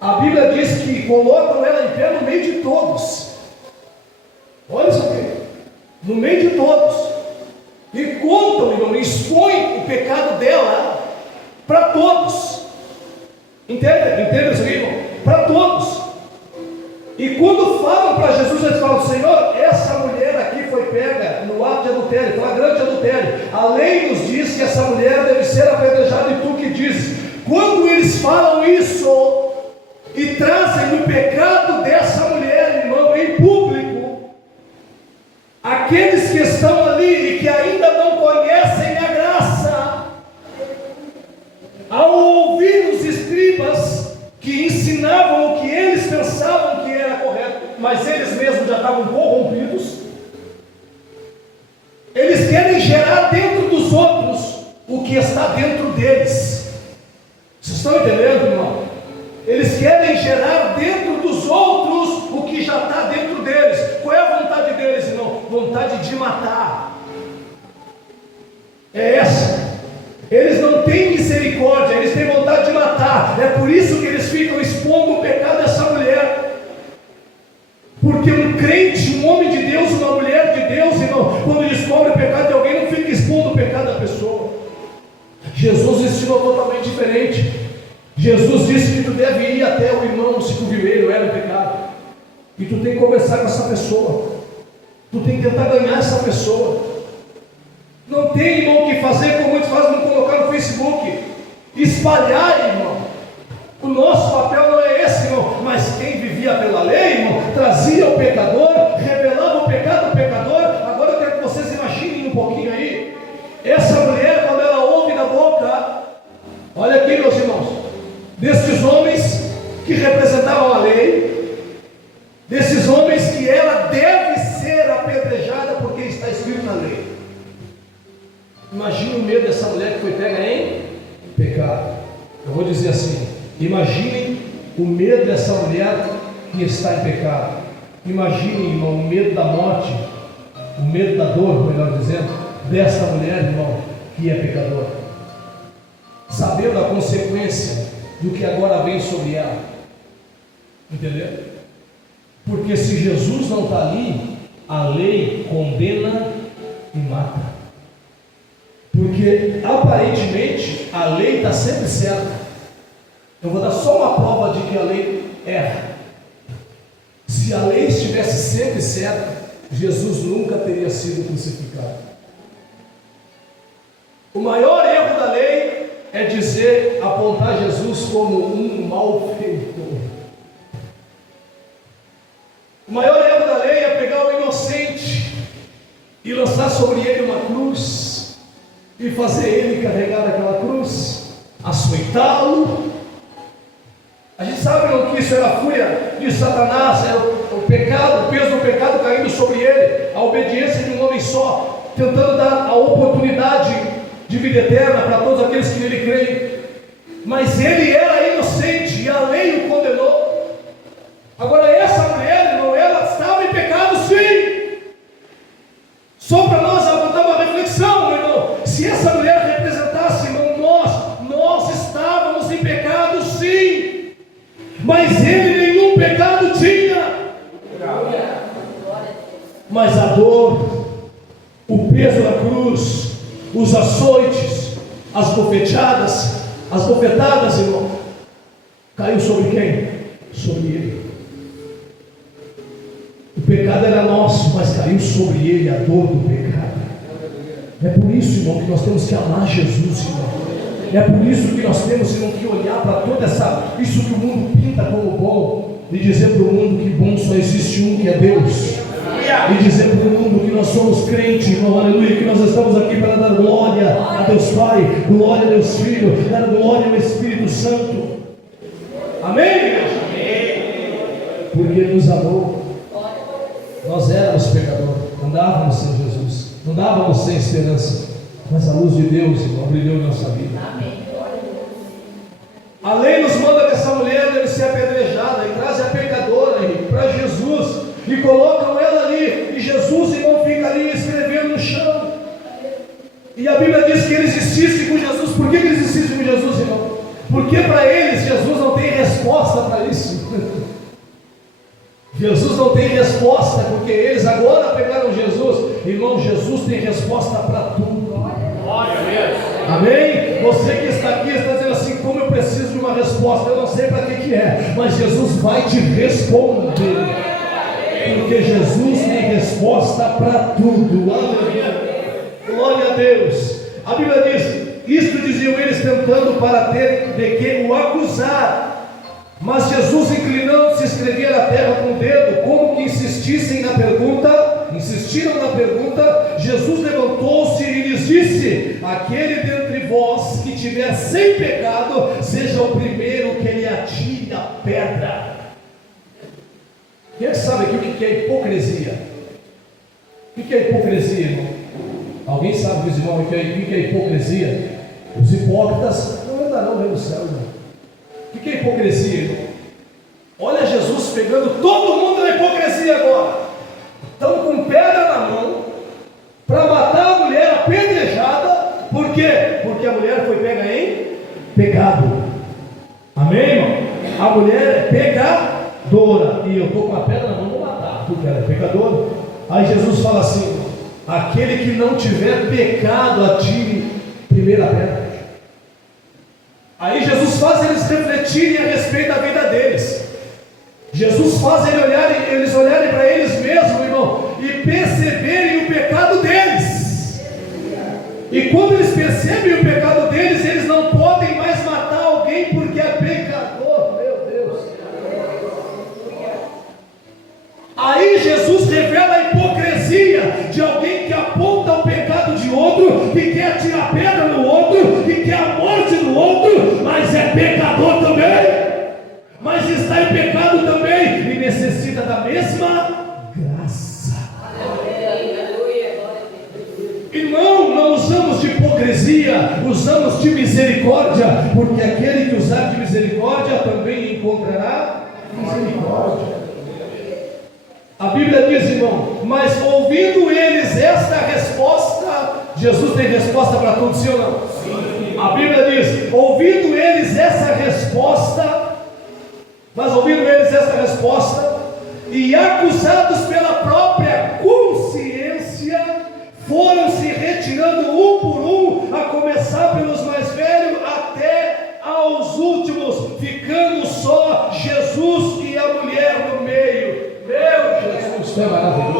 A Bíblia diz que colocam ela em pé no meio de todos. Olha isso aqui, no meio de todos. E contam, irmão, expõem o pecado dela para todos. Entende isso aqui, irmão? Para todos. E quando falam para Jesus, eles falam: Senhor, essa mulher aqui foi pega no ato de adultério, flagrante adultério. A lei nos diz que essa mulher deve ser apedrejada, e tu que dizes? Quando eles falam isso e trazem o pecado dessa mulher, irmão, em público, aqueles que estão ali e que ainda não conhecem a graça, ao ouvir os escribas que ensinavam o que eles pensavam que era correto, mas eles mesmos já estavam corrompidos. Eles querem gerar dentro dos outros o que está dentro deles. Vocês estão entendendo, irmão? Eles querem gerar dentro dos outros o que já está dentro deles. Qual é a vontade deles, irmão? Vontade de matar. É essa. Eles não têm misericórdia, eles têm vontade de matar. É por isso que eles ficam expondo o pecado dessa mulher. Porque um crente, um homem de Deus, uma mulher de Deus, irmão, quando descobre o pecado de alguém, não fica expondo o pecado da pessoa. Jesus ensinou totalmente diferente. Jesus disse que tu deve ir até o irmão circunviveiro, era o pecado. E tu tem que conversar com essa pessoa. Tu tem que tentar ganhar essa pessoa. Não tem, irmão, o que fazer como muitos fazem, não colocar no Facebook. Espalhar, irmão. O nosso papel não é esse, irmão. Mas quem vivia pela lei, irmão, trazia o pecador, revelava o pecado do pecador. Agora eu quero que vocês imaginem um pouquinho aí. Essa mulher, quando ela ouve da boca, olha aqui, meus irmãos, desses homens que representavam a lei, desses homens que ela deve ser apedrejada porque está escrito na lei. Imagine o medo dessa mulher que foi pega em pecado. Eu vou dizer assim: imaginem o medo dessa mulher que está em pecado. Imaginem, irmão, o medo da morte, o medo da dor, melhor dizendo, dessa mulher, irmão, que é pecadora, sabendo a consequência do que agora vem sobre ela. Entendeu? Porque se Jesus não está ali, a lei condena e mata. Porque aparentemente a lei está sempre certa. Eu vou dar só uma prova de que a lei erra. Se a lei estivesse sempre certa, Jesus nunca teria sido crucificado. O maior erro da lei é dizer, apontar Jesus como um malfeitor. O maior erro da lei é pegar o inocente e lançar sobre ele uma cruz e fazer ele carregar aquela cruz, açoitá-lo. A gente sabe que isso era a fúria de Satanás, era o pecado, o peso do pecado caindo sobre ele, a obediência de um homem só, tentando dar a oportunidade de vida eterna para todos aqueles que nele creem. Mas ele era inocente e a lei o condenou. Agora essa mulher, irmão, ela estava em pecado, sim. Só para nós apontar uma reflexão, meu irmão. Se essa mulher representasse, irmão, nós estávamos em pecado, sim. Mas ele nenhum pecado tinha. Mas a dor, o peso da cruz, os açoites, as bofetadas, irmão, caiu sobre quem? Sobre ele. O pecado era nosso, mas caiu sobre ele a dor do pecado. É por isso, irmão, que nós temos que amar Jesus, irmão. É por isso que nós temos, irmão, que olhar para toda isso que o mundo pinta como bom, e dizer para o mundo que bom só existe um, que é Deus. E dizer para o mundo que nós somos crentes, irmão, aleluia, que nós estamos aqui para dar glória a Deus Pai, glória a Deus Filho, dar glória ao Espírito Santo. Amém, igreja? Porque Ele nos amou. Nós éramos pecadores, andávamos sem Jesus, andávamos sem esperança, mas a luz de Deus, irmão, brilhou em nossa vida. A lei nos manda que essa mulher deve ser apedrejada, e traz a pecadora para Jesus, e colocam ela ali, e Jesus, irmão, fica ali escrevendo no chão. E a Bíblia diz que eles insistem com Jesus. Por que eles insistem com Jesus, irmão? Porque para eles Jesus não tem resposta para isso. Jesus não tem resposta, porque eles agora pegaram Jesus. Irmão, Jesus tem resposta para tudo. Glória a Deus. Amém? Você que está aqui está dizendo assim: como eu preciso de uma resposta, eu não sei para que é, mas Jesus vai te responder, porque Jesus tem resposta para tudo. Glória a Deus. A Bíblia diz: isto diziam eles tentando para ter de que o acusar. Mas Jesus, inclinando-se, escrevia na terra com o dedo, como que insistiram na pergunta. Jesus levantou-se e lhes disse: aquele dentre vós que tiver sem pecado, seja o primeiro que lhe atire a pedra. Quem é que sabe aqui o que é hipocrisia? O que é hipocrisia, irmão? Alguém sabe, meus irmãos, o que é hipocrisia? Os hipócritas não andarão vendo o céu, irmão. O que é hipocrisia, irmão? Olha Jesus pegando todo mundo na hipocrisia agora. Estão com pedra na mão para matar a mulher apedrejada. Por quê? Porque a mulher foi pega em pecado. Amém, irmão? A mulher é pecadora. E eu estou com a pedra na mão, vou matar, porque ela é pecadora. Aí Jesus fala assim: aquele que não tiver pecado, atire primeira pedra. Aí Jesus faz eles refletirem a respeito da vida deles. Jesus faz eles olharem para eles mesmos, irmão, e perceberem o pecado deles. E quando eles percebem o pecado deles, eles não podem mais matar alguém porque é pecador. Meu Deus. Aí Jesus revela a hipocrisia de alguém que aponta o pecado de outro, que quer tirar pedra no outro, que quer a morte no outro, mas é pecador também, mas está em pecado também e necessita da mesma graça. Irmão, não usamos de hipocrisia, usamos de misericórdia, porque aquele que usar de misericórdia também encontrará misericórdia. A Bíblia diz, irmão, mas ouvindo eles esta resposta, Jesus tem resposta para tudo, sim ou não? Sim. A Bíblia diz, ouvindo eles essa resposta, e acusados pela própria consciência, foram se retirando um por um, a começar pelos mais velhos até aos últimos, ficando só Jesus e a mulher no meio. Meu Jesus, isso é maravilhoso.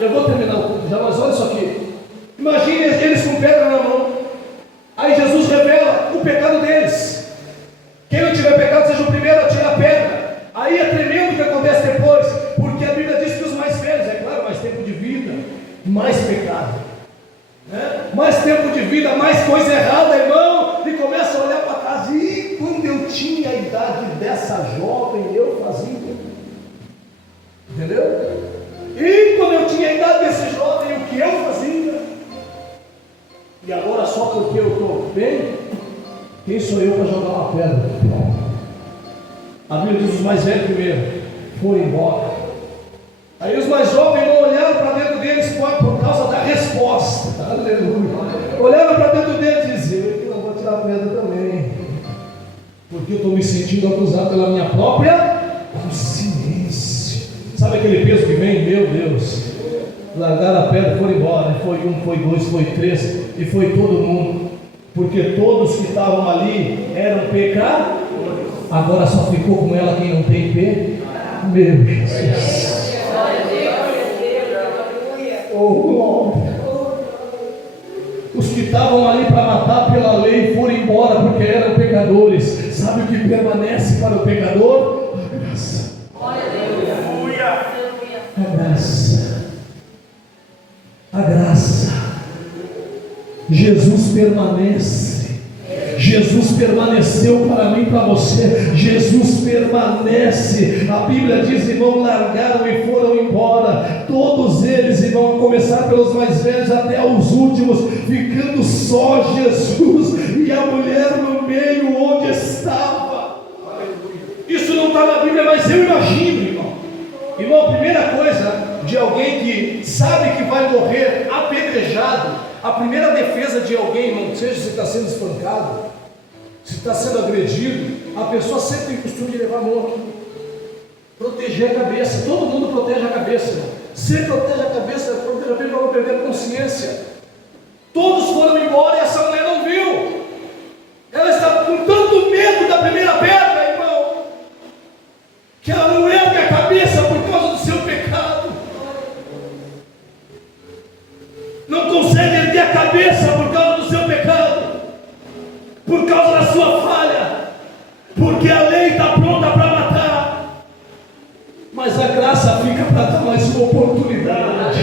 Eu vou terminar o culto já, mas olha isso aqui. Imagine eles com pedra na mão. Aí Jesus revela o pecado deles. Quem não tiver pecado seja o primeiro a tirar a pedra. Aí é tremendo o que acontece depois, porque a Bíblia diz que os mais velhos, é claro, mais tempo de vida, mais pecado, né? Mais tempo de vida, mais coisa errada, irmão. E começa a olhar para trás. E quando eu tinha a idade dessa jovem, eu fazia. Entendeu? E quando eu tinha a idade desse jovem, o que eu fazia? E agora só porque eu estou bem, quem sou eu para jogar uma pedra? A Bíblia diz: os mais velhos primeiro foram embora. Aí os mais jovens não olharam para dentro deles por causa da resposta. Aleluia. Olharam para dentro deles e diziam: eu não vou tirar a pedra também, porque eu estou me sentindo acusado pela minha própria consciência. Sabe aquele peso que vem? Meu Deus. Largaram a pedra, foram embora. E foi um, foi dois, foi três, e foi todo mundo. Porque todos que estavam ali eram pecadores. Agora só ficou com ela quem não tem pecado. Meu Jesus. Oh, glória. Os que estavam ali para matar pela lei foram embora porque eram pecadores. Sabe o que permanece para o pecador? A graça. A graça. A graça. Jesus permanece. Jesus permaneceu para mim e para você. Jesus permanece. A Bíblia diz: irmão, largaram e foram embora. Todos eles, irmão, a começar pelos mais velhos até os últimos, ficando só Jesus e a mulher no meio onde estava. Isso não está na Bíblia, mas eu imagino, irmão. Irmão, a primeira coisa de alguém que sabe que vai morrer apedrejado, a primeira defesa de alguém, irmão, seja se está sendo espancado, se está sendo agredido, a pessoa sempre tem costume de levar a mão aqui, proteger a cabeça. Todo mundo protege a cabeça, irmão. Você protege a cabeça, protege a vida para não perder a consciência. Todos foram embora e essa mulher não viu. Ela estava com tanto medo da primeira pedra, irmão, que ela não ergue a cabeça por causa do seu pecado. Não consegue erguer a cabeça por causa do seu pecado, por causa da sua falha, porque a lei está pronta para matar, mas a graça fica para dar mais uma oportunidade.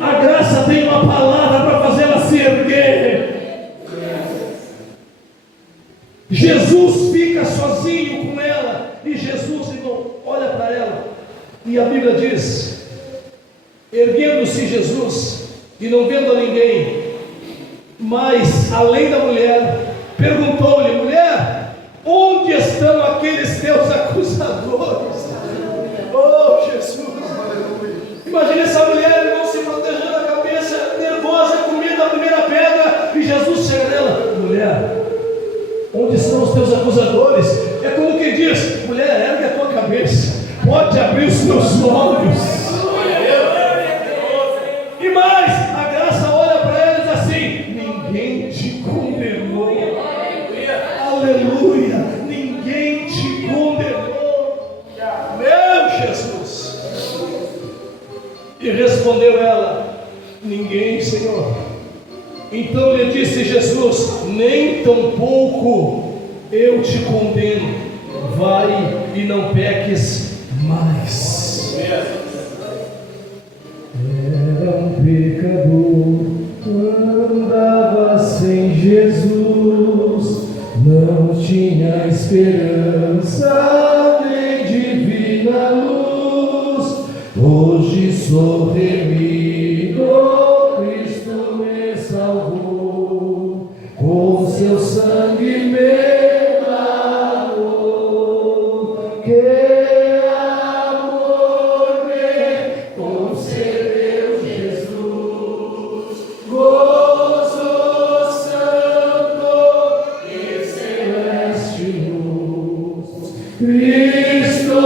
A graça tem Então, olha para ela, e a Bíblia diz: erguendo-se Jesus, e não vendo a ninguém, mas além da mulher, perguntou-lhe: mulher, onde estão aqueles teus acusadores? Oh Jesus! Imagina essa mulher, irmão, se protegendo a cabeça, nervosa, com medo da primeira pedra, e Jesus chega nela: mulher, onde estão os teus acusadores? É como quem diz: mulher, ergue a tua cabeça, pode abrir os teus olhos. E mais, a graça olha para ela e diz assim: ninguém te condenou. Aleluia, ninguém te condenou. Meu Jesus. E respondeu ela: ninguém, Senhor. Então lhe disse Jesus: nem tampouco eu te condeno, vai e não peques mais. Era um pecador, andava sem Jesus, não tinha esperança nem divina luz. Hoje sou remido, Cristo me salvou, com seu sangue me lavou. Que amor me concedeu Jesus, gozo santo e celeste luz. Cristo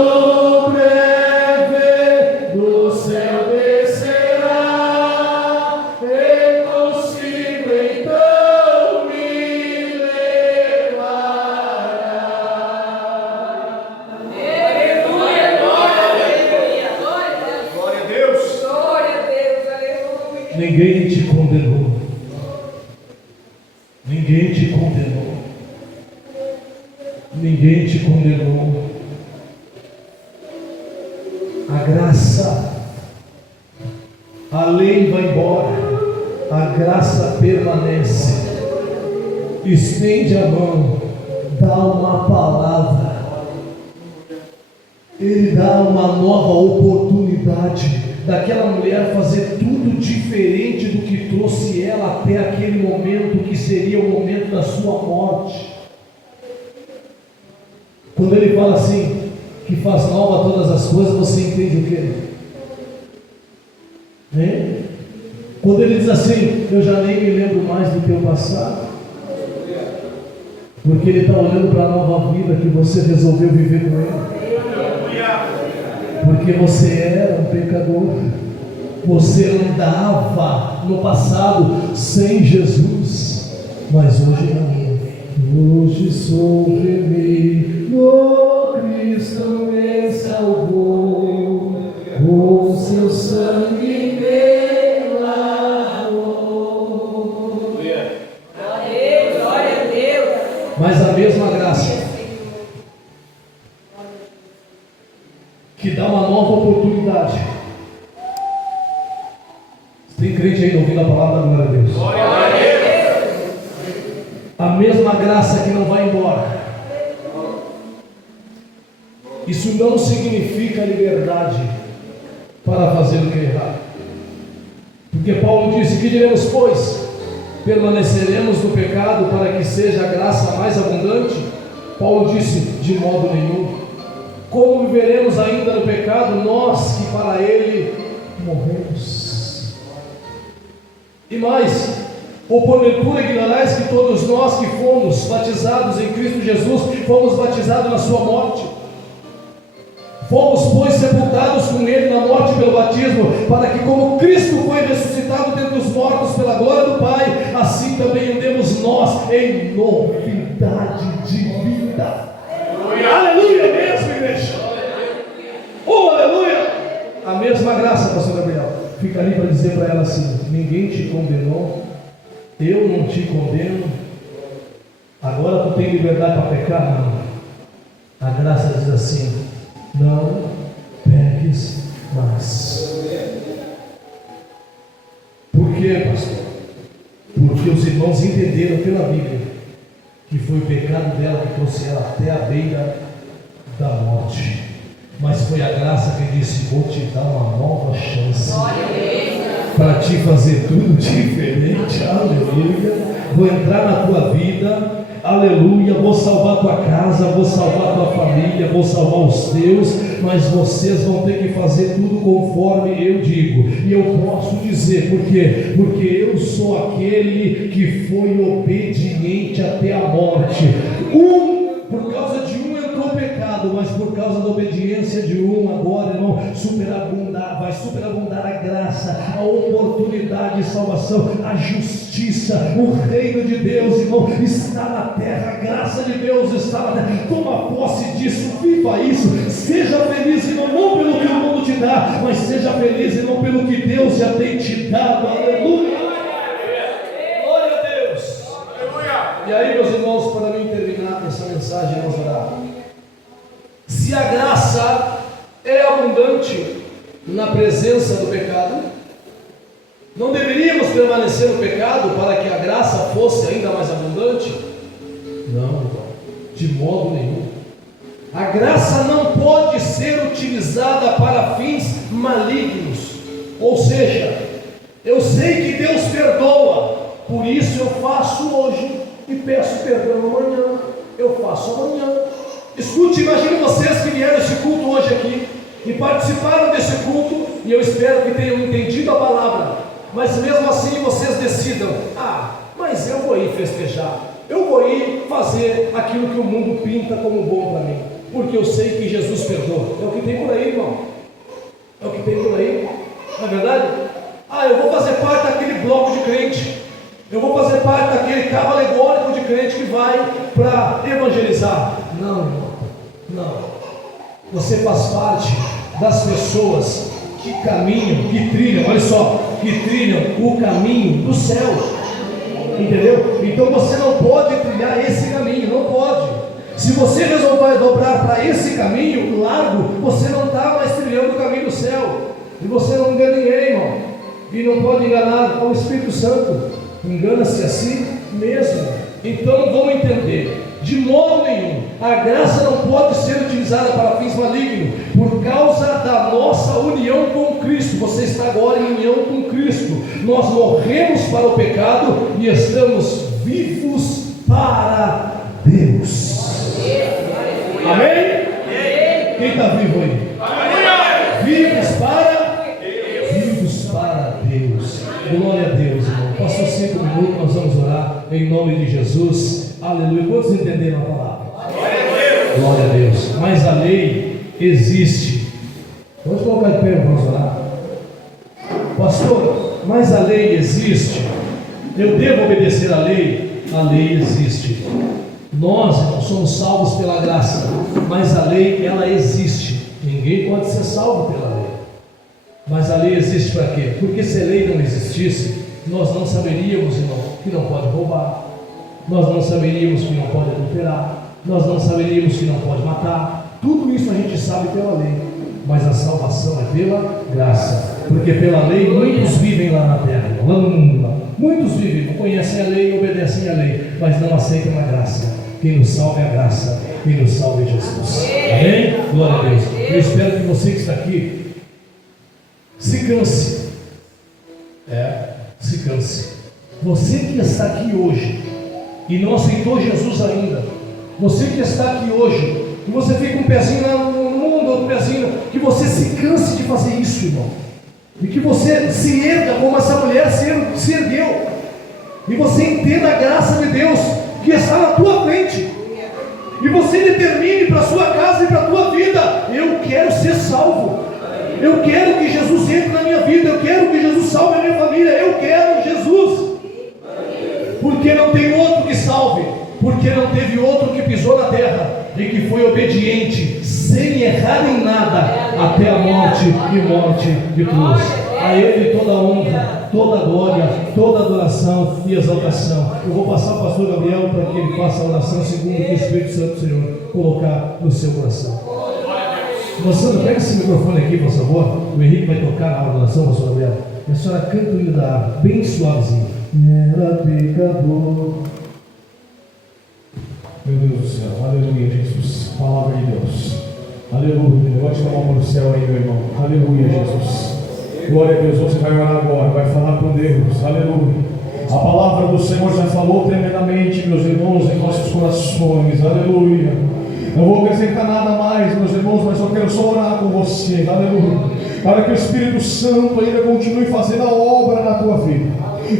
breve do céu descerá, e consigo então me levará. Aleluia, aleluia, glória a Deus, aleluia. Ninguém te condenou, ninguém te condenou, ninguém te condenou. A graça, a lei vai embora, a graça permanece. Estende a mão, dá uma palavra, Ele dá uma nova oportunidade daquela mulher fazer tudo diferente do que trouxe ela até aquele momento, que seria o momento da sua morte. Quando Ele fala assim, que faz nova todas as coisas, você entende o quê? Né? Quando Ele diz assim: eu já nem me lembro mais do teu passado, porque Ele está olhando para a nova vida que você resolveu viver com Ele. Porque você era um pecador, você andava no passado sem Jesus, mas hoje não. Hoje sou remido, Cristo me salvou, com seu sangue me lavou. Glória a Deus. Mas a mesma graça que dá uma nova oportunidade. Tem crente aí ouvindo a palavra da glória a Deus? Glória a Deus. A mesma graça que não vai embora. Isso não significa liberdade para fazer o que é errado. Porque Paulo disse: que diremos, pois? Permaneceremos no pecado para que seja a graça mais abundante? Paulo disse: de modo nenhum. Como viveremos ainda no pecado, nós que para ele morremos? E mais, ou porventura ignorais que todos nós que fomos batizados em Cristo Jesus, fomos batizados na sua morte? Fomos, pois, sepultados com Ele na morte pelo batismo, para que, como Cristo foi ressuscitado dentre os mortos pela glória do Pai, assim também andemos nós em novidade de vida. Aleluia mesmo, igreja. Oh, aleluia. A mesma graça, pastor Gabriel, fica ali para dizer para ela assim: ninguém te condenou, eu não te condeno, agora tu tem liberdade para pecar? Não. A graça diz assim: não peques mais. Por quê, pastor? Porque os irmãos entenderam pela Bíblia que foi o pecado dela que trouxe ela até a beira da morte. foi a graça que disse: vou te dar uma nova chance para te fazer tudo diferente. Aleluia. Vou entrar na tua vida. Aleluia, vou salvar tua casa, vou salvar tua família, vou salvar os teus, mas vocês vão ter que fazer tudo conforme eu digo. E eu posso dizer, por quê? Porque eu sou aquele que foi obediente até a morte. Por causa de um entrou o pecado, mas por causa da obediência de um, agora, irmão, vai superabundar a graça, a oportunidade de salvação, a justiça, o reino de Deus, irmão, está na terra, a graça de Deus está na terra. Toma posse disso, viva isso, seja feliz, irmão, não pelo que o mundo te dá, mas seja feliz, irmão, pelo que Deus já tem te dado. Aleluia. Glória a Deus. E aí, meus irmãos, para mim terminar essa mensagem, nós orar. Se a graça é abundante na presença do pecado, não deveríamos permanecer no pecado para que a graça fosse ainda mais abundante? Não, de modo nenhum. A graça não pode ser utilizada para fins malignos. Ou seja, eu sei que Deus perdoa, por isso eu faço hoje e peço perdão amanhã. Eu faço amanhã. Escute, imagine vocês que vieram esse culto hoje aqui e participaram desse culto, e eu espero que tenham entendido a palavra, mas mesmo assim vocês decidam: mas eu vou ir festejar, eu vou ir fazer aquilo que o mundo pinta como bom para mim, porque eu sei que Jesus perdoa. É o que tem por aí, irmão, é o que tem por aí, não é verdade? Eu vou fazer parte daquele bloco de crente, eu vou fazer parte daquele carro alegórico de crente que vai para evangelizar. Não, irmão, não. Você faz parte das pessoas que caminham, que trilham, olha só, que trilham o caminho do céu, entendeu? Então você não pode trilhar esse caminho, não pode. Se você resolver dobrar para esse caminho largo, você não está mais trilhando o caminho do céu, e você não engana ninguém, irmão, e não pode enganar o Espírito Santo, engana-se a si mesmo. Então vamos entender, de modo nenhum, a graça não pode ser utilizada para fins malignos, por causa da nossa união com Cristo. Você está agora em união com Cristo. Nós morremos para o pecado e estamos vivos para Deus. Amém? Quem está vivo aí? Vivos para Deus. Glória a Deus, irmão. Passou 5 minutos, nós vamos orar em nome de Jesus. Aleluia. Quantos entenderam a palavra? Glória a Deus. Mas a lei existe. Vamos colocar de pé, vamos orar. Pastor, mas a lei existe. Eu devo obedecer à lei? A lei existe. Nós, irmãos, somos salvos pela graça, mas a lei, ela existe. Ninguém pode ser salvo pela lei. Mas a lei existe para quê? Porque se a lei não existisse, nós não saberíamos, irmão, que não pode roubar, nós não saberíamos que não pode adulterar, nós não saberíamos que não pode matar. Tudo isso a gente sabe pela lei, mas a salvação é pela graça, porque pela lei muitos vivem lá na terra, lá no mundo, lá. Muitos vivem, não conhecem a lei, obedecem a lei, mas não aceitam a graça. Quem nos salva é a graça, quem nos salva é Jesus. Amém? Glória a Deus. Eu espero que você que está aqui se canse. Se canse. Você que está aqui hoje e não aceitou Jesus ainda, você que está aqui hoje e você fica um pezinho lá no mundo, outro pezinho, que você se canse de fazer isso, irmão, e que você se erga como essa mulher se ergueu, e você entenda a graça de Deus que está na tua frente, e você determine para a sua casa e para a tua vida: eu quero ser salvo, eu quero que Jesus entre na minha vida, eu quero que Jesus salve a minha família, eu quero Jesus. Porque não tem outro que salve, porque não teve outro que pisou na terra e que foi obediente, sem errar em nada, até a morte e morte de cruz. A Ele toda a honra, toda a glória, toda a adoração e exaltação. Eu vou passar ao pastor Gabriel para que ele faça a oração segundo o que o Espírito Santo do Senhor colocar no seu coração. Moçada, pega esse microfone aqui, por favor. O Henrique vai tocar na oração, pastor Gabriel. E a senhora canta o hino da harpa, bem suavezinho. Era pecador. Meu Deus do céu, aleluia, Jesus, palavra de Deus. Aleluia. Levante a mão para o céu aí, meu irmão. Aleluia, Jesus. Glória a Deus. Você vai orar agora, vai falar com Deus. Aleluia. A palavra do Senhor já falou tremendamente, meus irmãos, em nossos corações. Aleluia. Não vou acrescentar nada mais, meus irmãos, mas eu quero só orar com você. Aleluia. Para que o Espírito Santo ainda continue fazendo a obra na tua vida.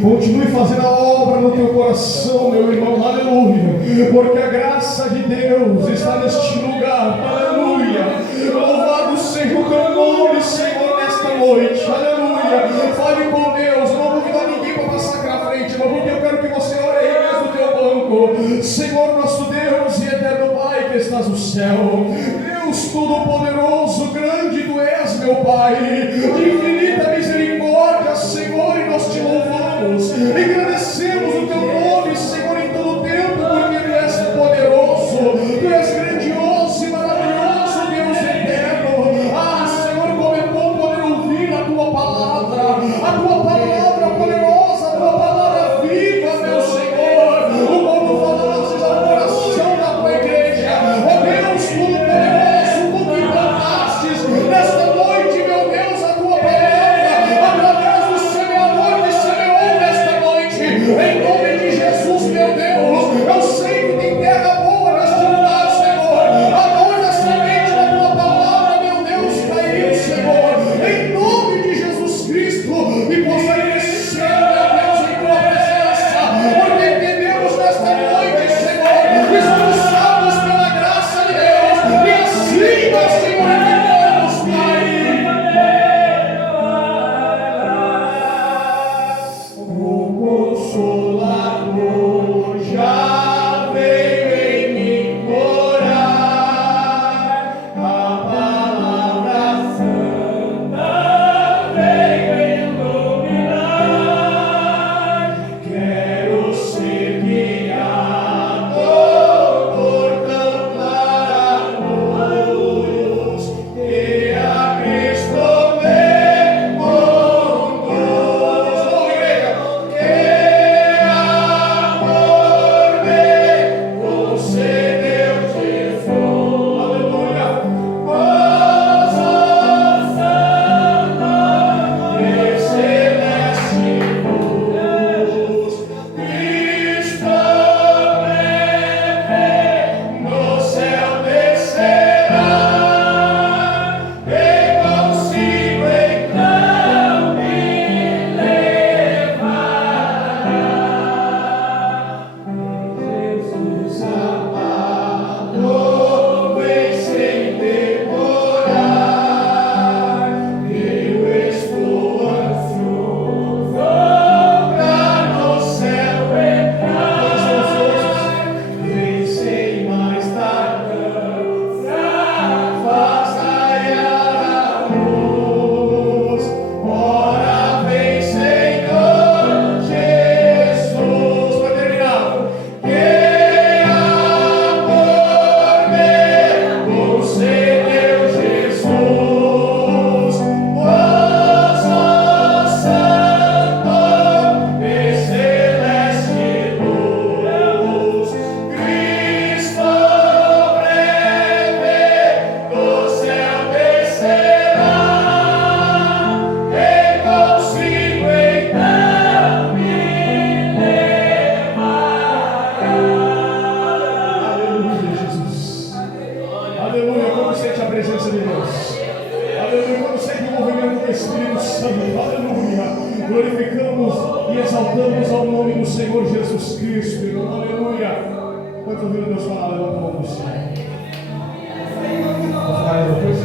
Continue fazendo a obra no teu coração, meu irmão. Aleluia. Porque a graça de Deus está neste lugar. Aleluia. Louvado seja o teu nome, Senhor, nesta noite. Aleluia. Fale com Deus. Não vou convidar ninguém para passar aqui na frente, mas porque eu quero que você ore aí mesmo no teu banco. Senhor, nosso Deus e eterno Pai que estás no céu. Deus Todo-Poderoso, grande tu és, meu Pai. De infinita misericórdia, Senhor, e nós te louvamos. Agradecemos o teu nome, Senhor, em todo o tempo, porque tu és poderoso. Tu és grandioso e maravilhoso, Deus eterno. Ah, Senhor, como é bom poder ouvir a tua palavra. A tua palavra poderosa, a tua palavra viva, meu Senhor. O qual tu falastes ao coração da tua igreja. Ó Deus Todo-Poderoso, tu que plantastes nesta noite, meu Deus, a tua palavra, através do semeador que semeou nesta noite. Em nome de Jesus, meu Deus, eu sei que tem terra boa neste lugar, Senhor. Aonde a semente da tua palavra, meu Deus, caiu, Senhor. Em nome de Jesus Cristo, e possa crescer, meu Deus, em tua presença. Porque entendemos nesta noite, Senhor, expulsados pela graça de Deus. E assim nós te glorificamos, Pai. O Consolador já veio em mim morar. A palavra santa veio iluminar. Quero ser guiado por tão clara luz, e a Cristo me conduz. Vamos, igreja. Que amor me concedeu Jesus. Aleluia. Gozo santo e celeste luz. Cristo breve no céu descerá. E consigo então me levará. Jesus amado, vem sem demorar. Eu estou ansioso pra no céu entrar. Vem sem mais tardança, faz raiar a luz. Ora vem, Senhor Jesus. Para terminar. Que amor me concedeu Jesus. Gozo santo e celeste luz. Cristo breve do céu descerá. E consigo então me levará. Aleluia, Jesus. Aleluia, como sente a presença de Deus. Aleluia, como sente o movimento do Espírito Santo. Aleluia. Glorificamos e exaltamos ao nome do Senhor Jesus Cristo, irmão. Aleluia. Quanto ouviram Deus falar, levanta a mão do céu. Vamos falar alguma coisa?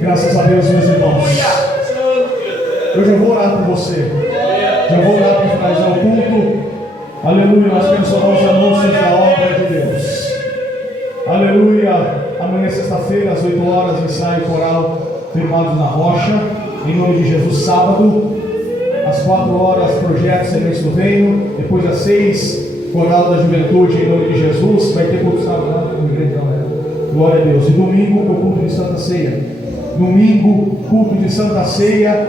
Graças a Deus, meus irmãos. Eu já vou orar por você. Já vou orar para finalizar o culto. Aleluia, nós temos só os anúncios da obra de Deus. Aleluia. Amanhã, sexta-feira, às 8 horas, ensaio coral Firmados na Rocha. Em nome de Jesus, sábado. Às 4 horas, projeto Sementes do Reino. Depois, às 6, coral da juventude, em nome de Jesus. Vai ter culto sábado lá no igreja, né? Glória a Deus. E domingo, o culto de Santa Ceia. Domingo, culto de Santa Ceia.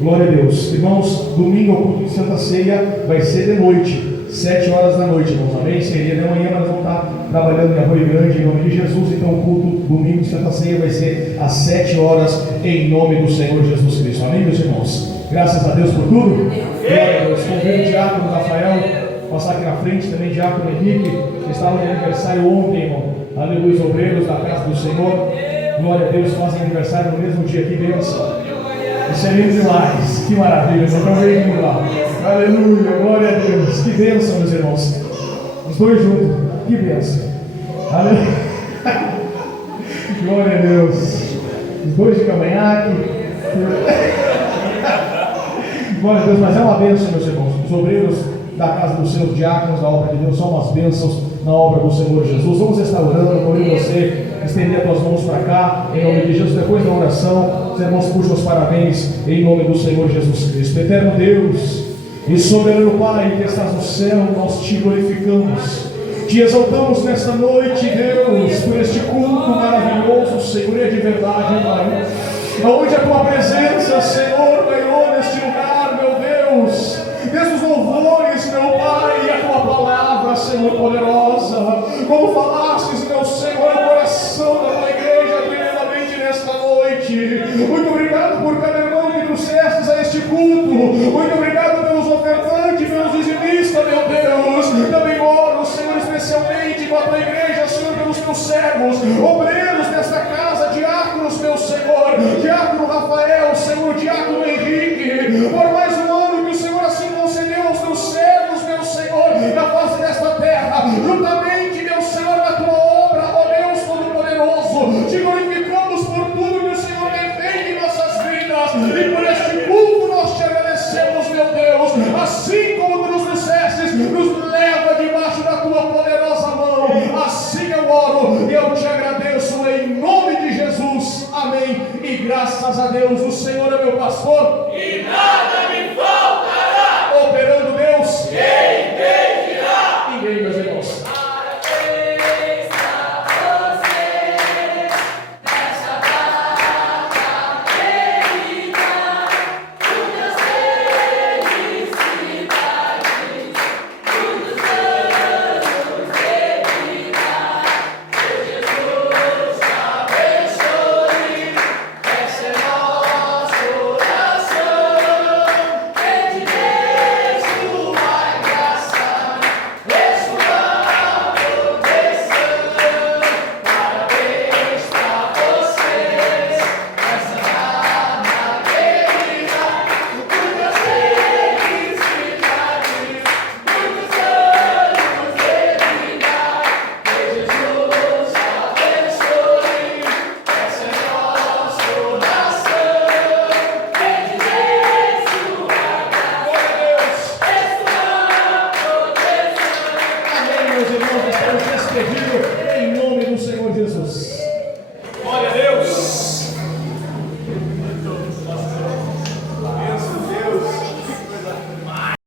Glória a Deus. Irmãos, domingo, o culto de Santa Ceia vai ser de noite. 7 horas da noite, irmãos, amém? Seria de manhã, mas vamos estar trabalhando em Arroio Grande, em nome de Jesus. Então o culto domingo de Santa Ceia vai ser às 7 horas, em nome do Senhor Jesus Cristo, amém, meus irmãos? Graças a Deus por tudo. Glória a Deus. Convido o diácono Rafael passar aqui na frente, também o diácono Henrique, que estava de aniversário ontem, irmão. Aleluia, os obreiros da casa do Senhor. Glória a Deus, fazem aniversário no mesmo dia, que bênção. Isso é lindo demais, que maravilha, estão vendo lá. Aleluia, glória a Deus, que bênção, meus irmãos. Os dois juntos, que bênção. Aleluia. Glória a Deus. Os dois de cavanhaque. Glória a Deus, mas é uma bênção, meus irmãos. Os obreiros da casa dos seus diáconos, da obra de Deus, são umas bênçãos na obra do Senhor Jesus. Vamos estar orando, convido você a estender as tuas mãos para cá, em nome de Jesus. Depois da oração, os irmãos puxam os parabéns, em nome do Senhor Jesus Cristo. Eterno Deus e soberano Pai, que estás no céu, nós te glorificamos, te exaltamos nesta noite, Deus, por este culto maravilhoso, Senhor, é de verdade, Pai, onde a tua presença, Senhor, ganhou neste lugar, meu Deus, desde os louvores, meu Pai, e a tua palavra, Senhor, poderosa, como falastes, meu Senhor, o coração da tua igreja, tremendamente nesta noite. Muito obrigado por cada irmão que trouxestes a este culto, muito obrigado pelos ofertantes, pelos dizimistas, meu Deus. Também oro, Senhor, especialmente com a tua igreja, Senhor, pelos teus servos, obreiros desta casa, diáconos, meu Senhor, diácono Rafael, Senhor, diácono Henrique, por mais um ano que o Senhor assim concedeu aos teus servos, meu Senhor, na face desta terra, juntamente, meu Senhor, na tua obra, ó Deus Todo-Poderoso, te glorificamos por tudo que o Senhor tem feito em nossas vidas, e por este culto nós te agradecemos, meu Deus, assim como tu nos dissestes, nos leva debaixo da tua poderosa mão, assim eu oro e eu te agradeço em nome de Jesus, amém, e graças a Deus. O Senhor é meu pastor e nada me